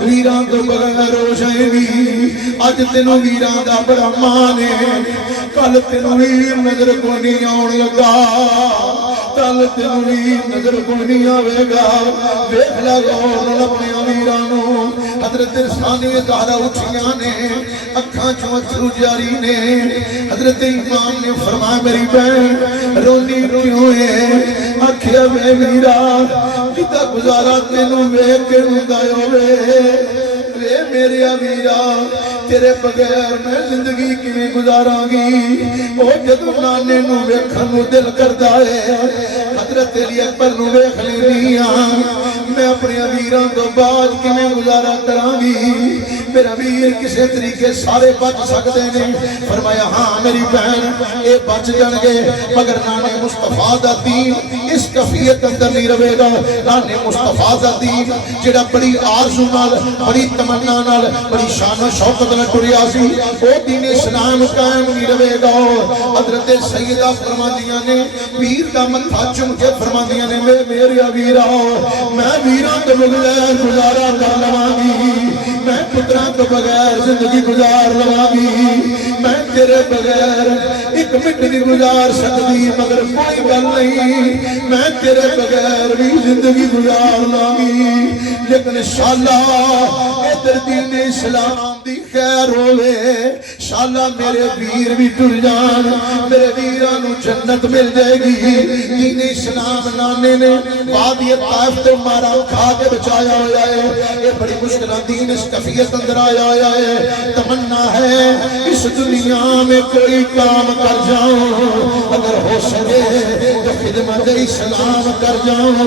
ویران تو بغیر روشیں بھی اج تینوں ویران دا بڑا مان ہے کل تینوں ویر نظر کو نہیں آن لگا کل تینوں ویر نظر کو نہیں آوے گا دیکھ لے غور اپنے ویرانوں حضرت ثانی زہرا اٹھیاں نے اکھاں چوں اتھرو جاری نے حضرت امام نے فرمایا میری بہن رونی کیوں ہے آکھیا میں ویرا کتا گزارا تینوں ویکھ کے روندا ہوے وے میرے ویرا تیرے بغیر میں زندگی کیویں گزاراں گی او جدوں نانے نو ویکھن نو دل کردا ہے حضرت علی اکبر نو ویکھ لینی ہاں میں اپنے ویراں تو بعد کیویں گزارا کراں گی میرا ویر کسے طریقے سارے بچ سکتے ہیں؟ فرمایا ہاں میری بہن اے بچ جان گے مگر نانے مصطفیٰ دا دین اس کفیت اندر نہیں رہے گا. نانے مصطفیٰ دا دین جڑا بڑی آرزو نال بڑی تمنا نال بڑی شان و شوکت نال ٹریا سی او دین اسلام قائم نہیں رہے گا. حضرت سیدہ فرماندیاں نے ویر دا متھا چوم کے فرماندیاں نے میرے ویرا میں ویراں تو بغیر گزارا کر لواں گی, میں پتراں تو بغیر زندگی گزار لواں گی, میں تیرے بغیر ایک منٹ نہیں گزار سکتی مگر کوئی گل نہیں میں تیرے بغیر بھی زندگی گزار لواں گی. لیکن انشاءاللہ ادھر دین اسلام دی خیر ہوئے انشاءاللہ میرے ویر بھی ٹر جان میرے ویرانو جنت مل جائے گی. دین اسلام نانے نے وادی طائف تو مارا کھا کے بچایا ہوا ہے. یہ بڑی مشکلہ دین اس کفیت اندر آیا ہوا ہے. تمنا ہے اس دنیا میں کوئی کام کر جاؤں اگر ہو سکے تو خدمت اسلام کر جاؤں.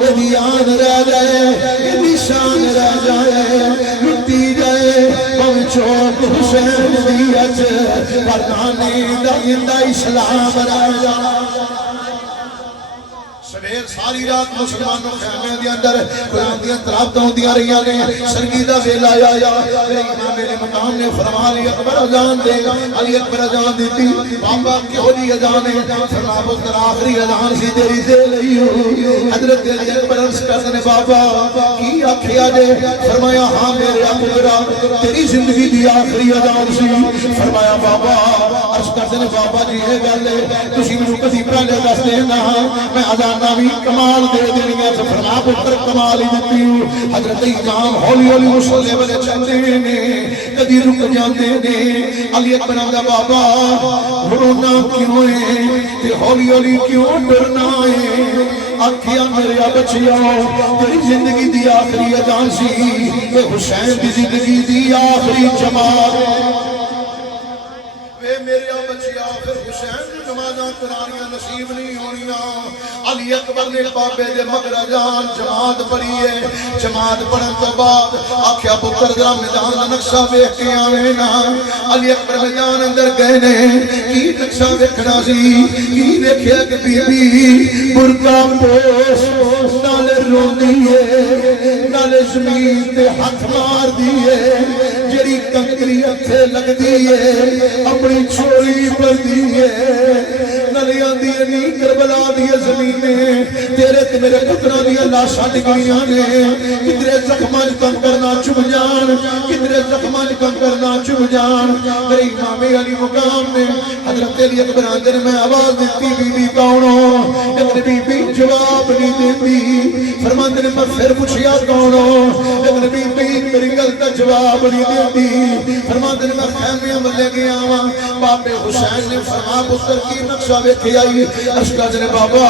یہ دیان رہ جائے یہ دی شان رہ جائے لٹی جائے چوک حسین دیت پر نانے دا اسلام رہ جائے. سویر ساری رات مسلمانوں خیمے دے اندر قرآن دیاں تلاوتاں ہوندیاں رہیاں نے. سرگیدہ ویلا آیا میرے امام میرے مقام نے فرما علی اکبر اذان دے. علی اکبر اذان دیتی بابا کیوں دی اذان ہے؟ فرما پتر آخری اذان سی تیری دے لئی ہو. حضرت علی اکبر عرض کرتے نے بابا کی آکھیا جے؟ فرمایا ہاں میرے پترا تیری زندگی دی آخری اذان سی. فرمایا بابا عرض کرتے نے بابا جی یہ گل ہے تسی مینوں کدی پہلے دس دینا میں اذان بھی کمال دے دنیا سے. فرما پتر کمال ہی دیتی ہوں. حضرت امام ہولی ہولی مسلے والے چلتے نے کدی رک جاتے نے. علی اکبر آندا بابا رونا کیوں ہے تے ہولی ہولی کیوں ڈرنا ہے؟ آکھیا میرے بچیا تیری زندگی دی آخری اذان سی کہ حسین دی زندگی دی آخری جماعت میرے بچیا پھر حسین دی نمازاں قرآنیاں نصیب نہیں ہونیاں. علی اکبر نے بابے دے مگر جان جماعت پڑھی ہے. جماعت پڑھن تو بعد آکھیا پتر ذرا میدان دا نقشہ ویکھ کے آویں نا. علی اکبر میدان اندر گئے نے کی نقشہ ویکھنا سی کی ویکھیا کہ بی بی برقع پوش نالے روندی ہے نالے زمین تے ہاتھ مار دی ہے جڑی کنکری ہتھے لگدی ہے اپنی چھوڑی پر دیئے نلی آندی ہے نی کربلا دیئے زمینے تیرے تے میرے پترہ دیئے لاشا ڈگڑیاں نے کترے زخمان کم کرنا چب جان کترے زخمان کم کرنا چب جان. میرے امام علی مقام نے حضرت علی اکبر آندر میں آواز دیتی بی بی کونوں لیکن بی بی جواب نہیں دیتی. فرماندے نے میں پھر پوچھیا کونوں لیکن بی بی میری گل کا جواب نہیں دیتی. فرماندے نے میں خیمیاں بلے گیا ہوں. بابے حسین نے فرما پتر کی نقشہ ویکھی آئی. اشکاج نے بابا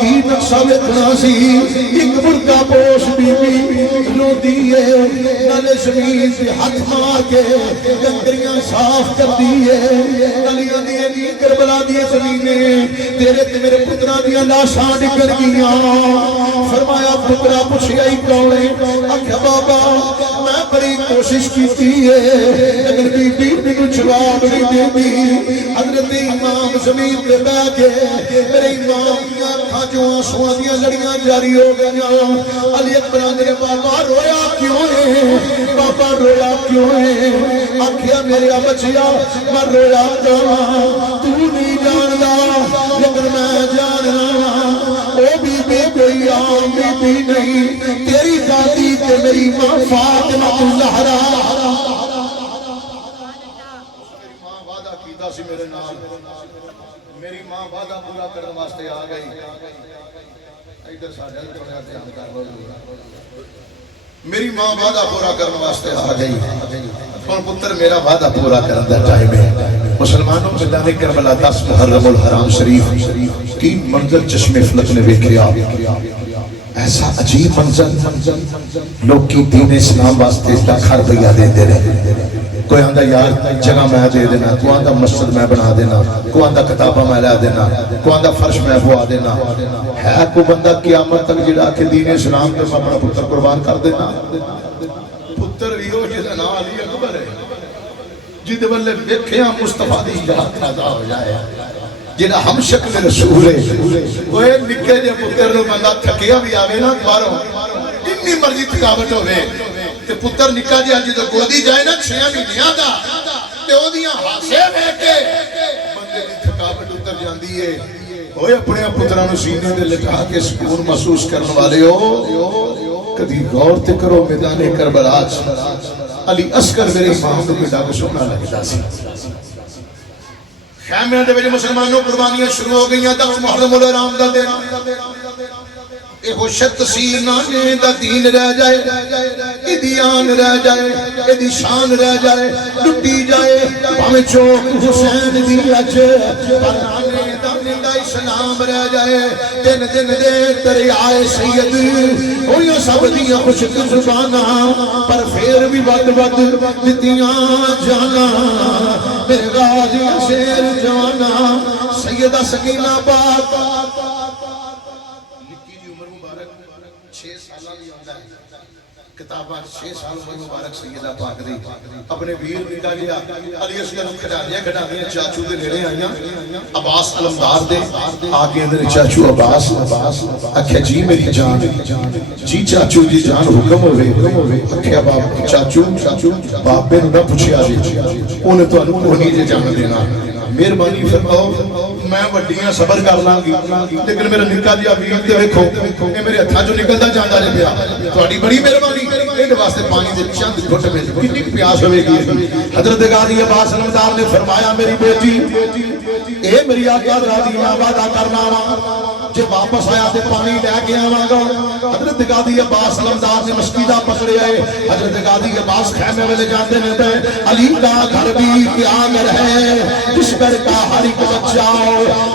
کی نقشہ ویکھنا سی ایک برقع پوش بی بی رو دیئے نالے زمین سے ہاتھ مار کے کنکریاں صاف کر دیئے نالیاں دیئے نی کربلا دیئے زمینے تیرے تے میرے پترہ دیئے لاشاں ڈگر گیاں. فرمایا پترہ پوچھیا ہی کونے آکھا بابا میں بڑی کوشش کی ہے لیکن بی بی میرے جواب نہیں دیتی. حضرت امام زمین پہ بیٹھ کے میرے امام کی آنکھاں جو آنسواں دیاں لڑیاں جاری ہو گئیاں. علی اکبر نے بابا رویا کیوں ہے بابا رویا کیوں ہے؟ آکھیا میرے بچیا میں رویا جاواں تو نہیں جاندا لیکن میں جاننا او بی بی کوئی عام بی بی نہیں تیری دادی تے میری ماں فاطمہ الزہرا سی میرے نال میری ماں وعدہ پورا کرنے واسطے آ گئی. ادھر ساڈے تھوڑا دھیان کر لو. میری ماں وعدہ پورا کرنے واسطے آ گئی. ہن پتر میرا وعدہ پورا کرن دا ٹائم ہے. مسلمانوں میدان کربلا 10 محرم الحرام شریف کی منظر چشم فلک نے ویکھیا. ایسا عجیب منظر لوگ کی دین اسلام واسطے لاکھ روپیہ دے رہے. کوئی آندہ یار جگہ میں دے دینا کوئی آندہ مسجد میں بنا دینا کوئی آندہ کتابہ میں لے دینا کوئی آندہ فرش میں بوا دینا. ہے کوئی بندہ قیامت تک جڑا کہ دین اسلام تے اپنا پتر قربان کر دینا. پتر ویو جے دا نام جدے والے ویکھیا مصطفیٰ دی یاد تازہ ہو جائے جنہا ہم شکل رسول ہے وہ نکے جے پتر نو بندہ تھکیا بھی آوے نا باروں اتنی مرضی تھکاوٹ ہوئے تے پتر نکا جے آجی تو گودی جائے نا 6 مہینیاں دا تے او دیاں ہاسے بے کے بندے دی تھکاوٹ اتر جاندی ہے ہوئے اپنے پترانو سینے دے لٹا کے سکون محسوس کرنے والے ہو کبھی غور تے کرو میدان کربلا علی اصغر میرے امام کو مٹا کے سونا لگتا سی خیمیاں دے ویلے مسلمانوں قربانیاں شروع ہو گئیاں دا محرم الحرام دا دینا اے خوشت سینانے دا دین رہ جائے ایدی آن رہ جائے ایدی شان رہ جائے لٹی جائے پاویں چوک حسین دی اچ پرانے دا نندا اسلام رہ جائے دن دن دے تیرے آئے سید ہویا سب دیاں خوشک زبانہ پر پھر بھی ود دتیاں جانا میرے غازی شیر جوانا سیدہ سکینہ پاک 6 سالہ بھی ہوندہ ہے کتابہ 6 سال میں مبارک سیدہ پاک دی اپنے ویر نکا لیا علی اصغر کھڑا دیا چاچو دے لیڑے آئیاں عباس علمدار دے آگے اندر چاچو عباس اکھے جی میری جان جی چاچو جی جان حکم ہوئے اکھے باپ چاچو باپ بے نہ پوچھے آجے انہیں تو انہی جے جان دینا مہربانی فرماؤ میں وڈیاں صبر کر لانگی لیکن میرا نکا دیا ویر دے ویکھو اے میرے ہتھاں جو نکلدا جاندا رہ پیا تہاڈی بڑی مہربانی اے واسطے پانی دے چند گھٹ میں کتنی پیاس ہوے گی حضرت غازی عباس علمدار نے فرمایا میری بیٹی اے میری آقا راضی میں وعدہ کرنا وا جے واپس آیا تے پانی لے کے آواں گا حضرت غازی عباس علمدار نے مسکیدہ پکڑے آئے حضرت غازی عباس خیمے میں لے جاتے رہتے ہیں علی کا گھر بھی کیا گھر ہے جس گھر کا ہر ایک بچہ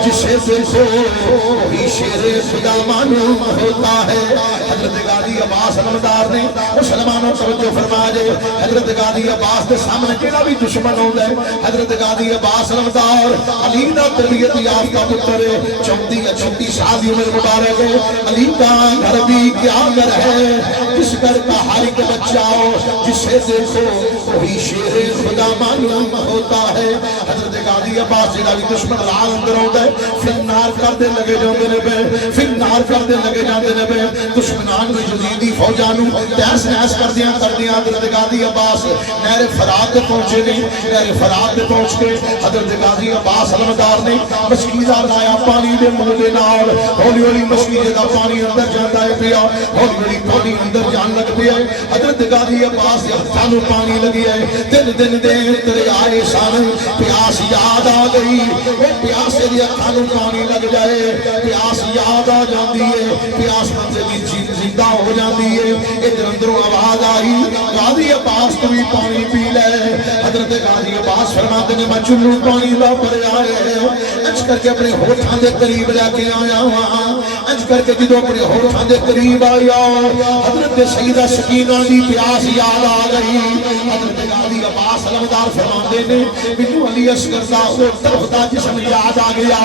جسے دیکھو وہی شیر خدا معلوم ہوتا ہے حضرت غازی عباس علمدار نے مسلمانوں توجہ فرما دے حضرت غازی عباس کے سامنے کیڑا بھی دشمن ہوندا ہے حضرت غازی عباس علمدار علی دا تربیت یافتہ پتر ہے 34 سال کی عمر مبارک ہے علی کا گھر بھی کیا گھر ہے جس گھر کا ہر ایک بچہ جسے دیکھو وہی شیر خدا معلوم ہوتا ہے حضرت غازی عباس جڑا بھی دشمن راہ اندر ہوندا ہے پھر نار کر دے لگے جاندے نے پے پھر نار کر دے لگے جاندے نے پے دشمنان میں یزیدی فوجاں نو تہس نہس کردیاں حضرت غازی عباس نہر فرات تے پہنچے نے نہر فرات تے پہنچ کے حضرت غازی عباس علمدار نے مسکیدہ لایا پانی دے منہ دے نال ہولی ہولی مسکیدے دا پانی اندر جاندا ہے پیا ہولی ہولی پانی اندر جان لگ پیا حضرت غازی عباس دے ہتھاں نو پانی لگی ہے دن دن دے تیرے آئے سان پیاس یاد آ گئی پیاس دے ہتھاں نو پانی لگ جائے پیاس یاد آ جاندی ہے پیاس بندے دی زندہ ہو جاندی ہے ادھر اندروں آواز آئی غازی عباس تو بھی پانی پی لے حضرت غازی عباس فرماتے نے میں چلو پانی لا پر آئے اچھ کر کے اپنے ہوٹھاں دے قریب لے کے آیا ہوا اچھ کر کے جدو اپنے ہوٹھاں دے قریب آیا حضرت سیدہ سکینہ دی پیاس یاد آ گئی حضرت غازی عباس علمدار فرماتے نے منو علی اصغر دا طرف دا جسم یاد آ گیا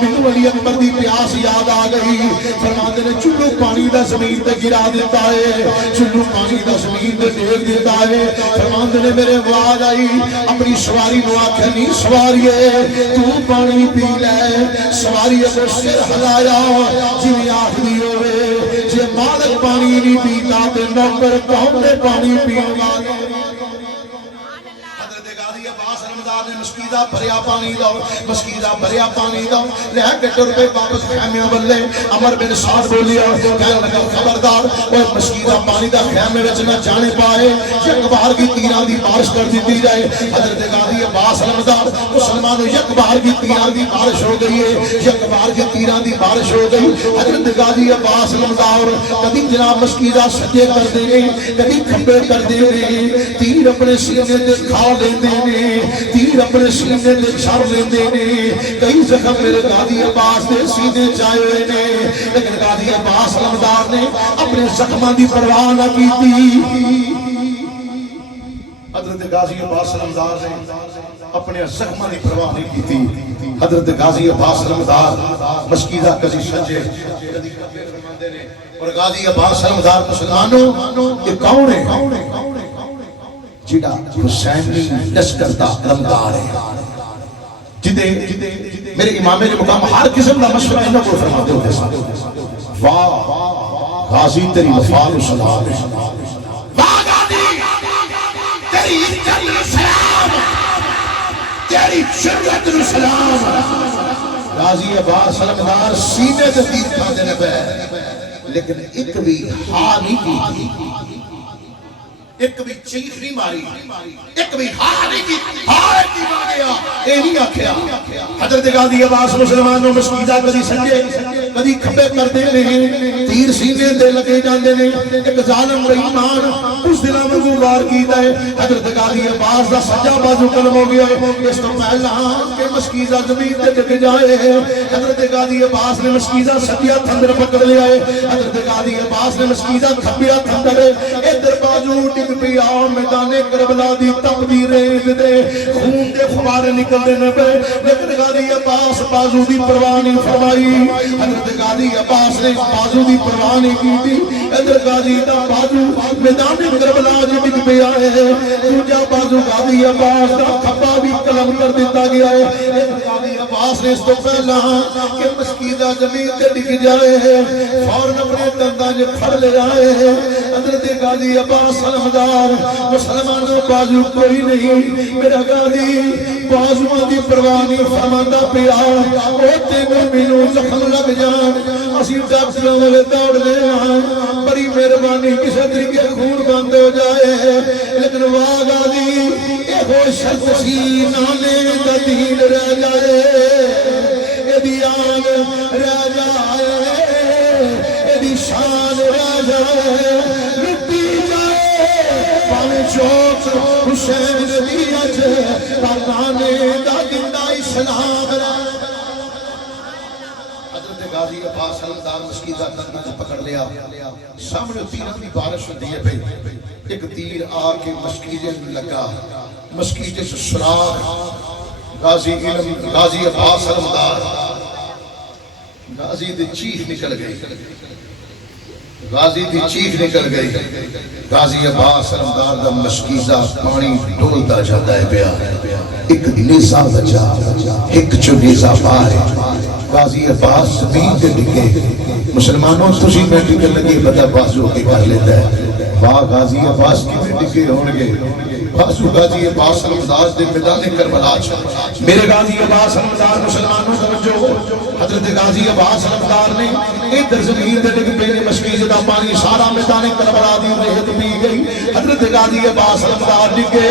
منو علی اکبر دی پیاس یاد آ گئی فرماتے نے چلو پانی دا زمین تے گرا دیتا ہے چلو پانی دا زمین تے ڈیگ دیتا ہے فرماتے نے میرے آواز آئی اپنی سواری نو آکھے نہیں سواریے تو پانی پی لے سواری کو سر ہلایا جی آخری ہوئے جے مالک پانی نہیں پیتا تے نوکر کون دے پانی پیتا نے مسکیدہ بھریا پانی دو مسکیدہ بھریا پانی دو لے کے ٹر پہ واپس خیمے بلے عمر بن سعد بولیا کہنے لگا خبردار وہ مسکیدہ پانی دا خیمے وچ نہ جانے پائے یک بار کی تیران دی بارش کر دیتی جائے حضرت غازی عباس علمدار مسلمانوں یک بار کی تیران دی بارش ہو گئی ہے یک بار کی تیران دی بارش ہو گئی حضرت غازی عباس علمدار کبھی جناب مسکیدہ سجے کر دے کبھی کھمبے کر دے تیر اپنے سینے تے کھا لیندے نے تیر اپنے سینے دے چھڑ لیندے نے کئی زخم میرے غازی عباس دے سینے چائے ہوئے نے لیکن غازی عباس علمدار نے اپنے زخماں دی پرواہ نہ کیتی حضرت غازی عباس علمدار نے اپنے زخماں دی پرواہ نہیں کیتی حضرت غازی عباس علمدار مسکیدہ کسی سجے کبھی کبھی فرماندے نے اور غازی عباس علمدار مسلمانوں یہ کون ہے جڑا حسینی لشکر دا علمدار ہے، جدے میرے امام نے مقام ہر قسم دا مشورہ انہوں کو فرماتے ہوتے ساتھ، واہ غازی تیری وفا نو سلام ہے، واہ غازی تیری عزت نو سلام، تیری شرعت نو سلام۔ غازی عباس علمدار سینے سے تیر کھاتے نے پہ، لیکن ایک بھی ہاں نہیں کی تھی، ایک بھی چیخ نہیں ماری، ایک بھی ہاں نہیں کی، ہاں کی مار گیا، اے نہیں آکھیا۔ حضرت غازی عباس مسلمانوں مسکیدہ کدی سنجے کدی کھبے کر دے نہیں، تیر سینے دے لگے جاندے نے، ایک ظالم رحمان اس دنہ منگو وار کیتا ہے، حضرت غازی عباس دا سجا بازو قلم ہو گیا ہے، اس تو پہلا کہ مسکیدہ زمین تے ڈگ جائے، حضرت غازی عباس نے مسکیدہ سجیا تھندر پکڑ لیا ہے، حضرت غازی عباس نے مسکیدہ کھبیا تھندر ہے، ادھر بازو ڈگ پیا میدان کربلا دی تپ دی ریت دے خون دے فوارے نکل دے نبے، لیکن غازی عباس بازو دی پرواہ نہیں فرمائی، حضرت غازی عباس نے بازو دی پرواہ نہیں کی تھی، ادھر غازی دا بازو میدان کربلا جو ڈگ پیا ہے، دوجا بازو غازی عباس دا کھپا بھی قلم کر دیتا گیا ہے، غازی عباس نے اس تو پہلا کہ مسکیدہ زمین تے ڈگ جائے فوراً اپنے دنداں جو پھڑ لے آئے، حضرت غازی عباس علمدار مسلمانوں بازو کوئی نہیں، میرا غازی بازوان دی پرواہ نہیں فرماندہ پیا، اوتے مومنوں زخم لگ جان اسی ڈاکٹروں والے دوڑ لے آئیں، بڑی مہربانی کسی طریقے خون بند ہو جائے، لیکن واہ غازی اے ہو شرط سی نانے دا دین رہ جائے، اے دی آن رہ جائے، اے دی شان رہ جائے، لٹی جائے پاویں چوک حسین دی اج پاکانے دا دندہ اسلام رہ۔ حضرت غازی عباس علمدار مسکیدہ تنگی پکڑ لیا، سامنے تیران دی بارش ہوتی ہے پہ، ایک تیر آ کے مسکیدے میں لگا، مسکیدے سے سراغ غازی عباس علمدار غازی دی چیخ نکل گئی، غازی دی چیخ نکل گئی، غازی عباس علمدار دا مسکیزہ پانی ڈولتا جاتا ہے پیا، ایک نیزہ بچا، ایک جو نیزہ پائے، غازی عباس زمین کے ڈگے، مسلمانوں تجھی میں ڈگے لگے بدا بازو کے کر لیتا ہے، واہ غازی عباس کی بھی ڈگے ہونگے، بازو غازی عباس علمدار دے میدان کربلا چھا، میرے غازی عباس علمدار مسلمانوں توجہ، حضرت غازی عباس علمدار نے ادھر زمین دے ڈگ پہ مسکیز دا پانی سارا میدان کربلا دی رہت پی گئی، حضرت غازی عباس علمدار ڈگے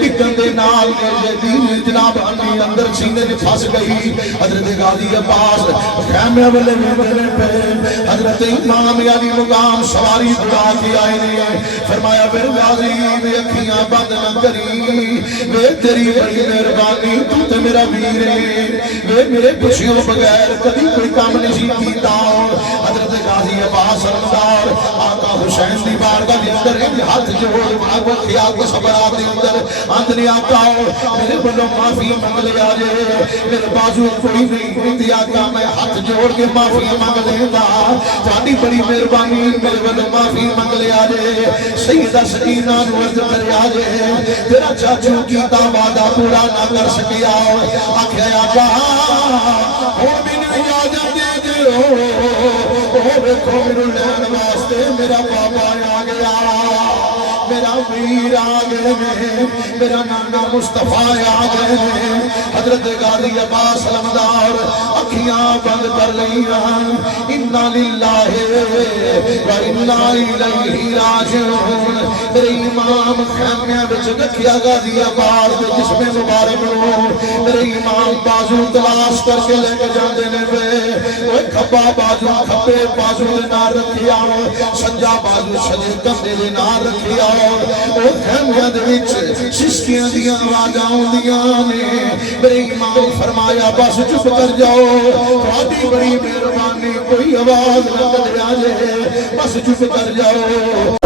ڈگن دے نال میرے جناب امی اندر سینے نے پھنس گئی، حضرت غازی عباس خیمے والے میدنے پہ حضرت امام علی مقام سواری دعا کی آئے نے فرمایا میرے غازی میں اکھیاں بند نہ کری، میں تیری بڑی مہربانی تو تے میرا ویر ہے، میں میرے پچھیوں بغیر کبھی کوئی کام نہیں کیتا، حضرت غازی عباس علمدار آقا حسین دی بارگاہ دے اندر ایک ہاتھ جوڑ آگو خیال کے صبرات دے اندر آندنی آقا میرے بلو معافی منگ لے آجے، میرے بازو کوئی نہیں ہوتی آقا میں ہاتھ جوڑ کے معافی منگ لے دا، چاہتی بڑی مہربانی میرے بلو معافی منگ لے آجے، سیدہ سکینہ نورد کرے آجے، تیرا چاچو کیتا وعدہ پورا نہ کر سکیا، آکھے آقا ہو بھی نہیں آجا دے دے ہو بیکھو میرے لین واسطے میرا بابا آ گیا، میرا ویر آ گئے میں، میرا نانا مصطفیٰ آ گئے میں، حضرت غازی عباس علمدار اکھیاں بند کر لیاں، اِنَّا لِلَّهِ وَإِنَّا إِلَيْهِ راجعون، میرے امام خیمے بچ رکھیا غازی عباس دے جسم مبارک نو، میرے امام بازو تلاش کر کے لے کے جاندے نے پہ، وہ کھبا بازو کھبے بازو دے نار رکھیا، سجا بازو سجے کندے دے نار رکھیا، وہ خیمیاں دے وچ ششکیاں دیاں آوازاں ہوندیاں نے، میرے امام فرمایا بس چپ کر جاؤ، تہاڈی بڑی مہربانی کوئی آواز نہ دیا جے، بس چپ کر جاؤ،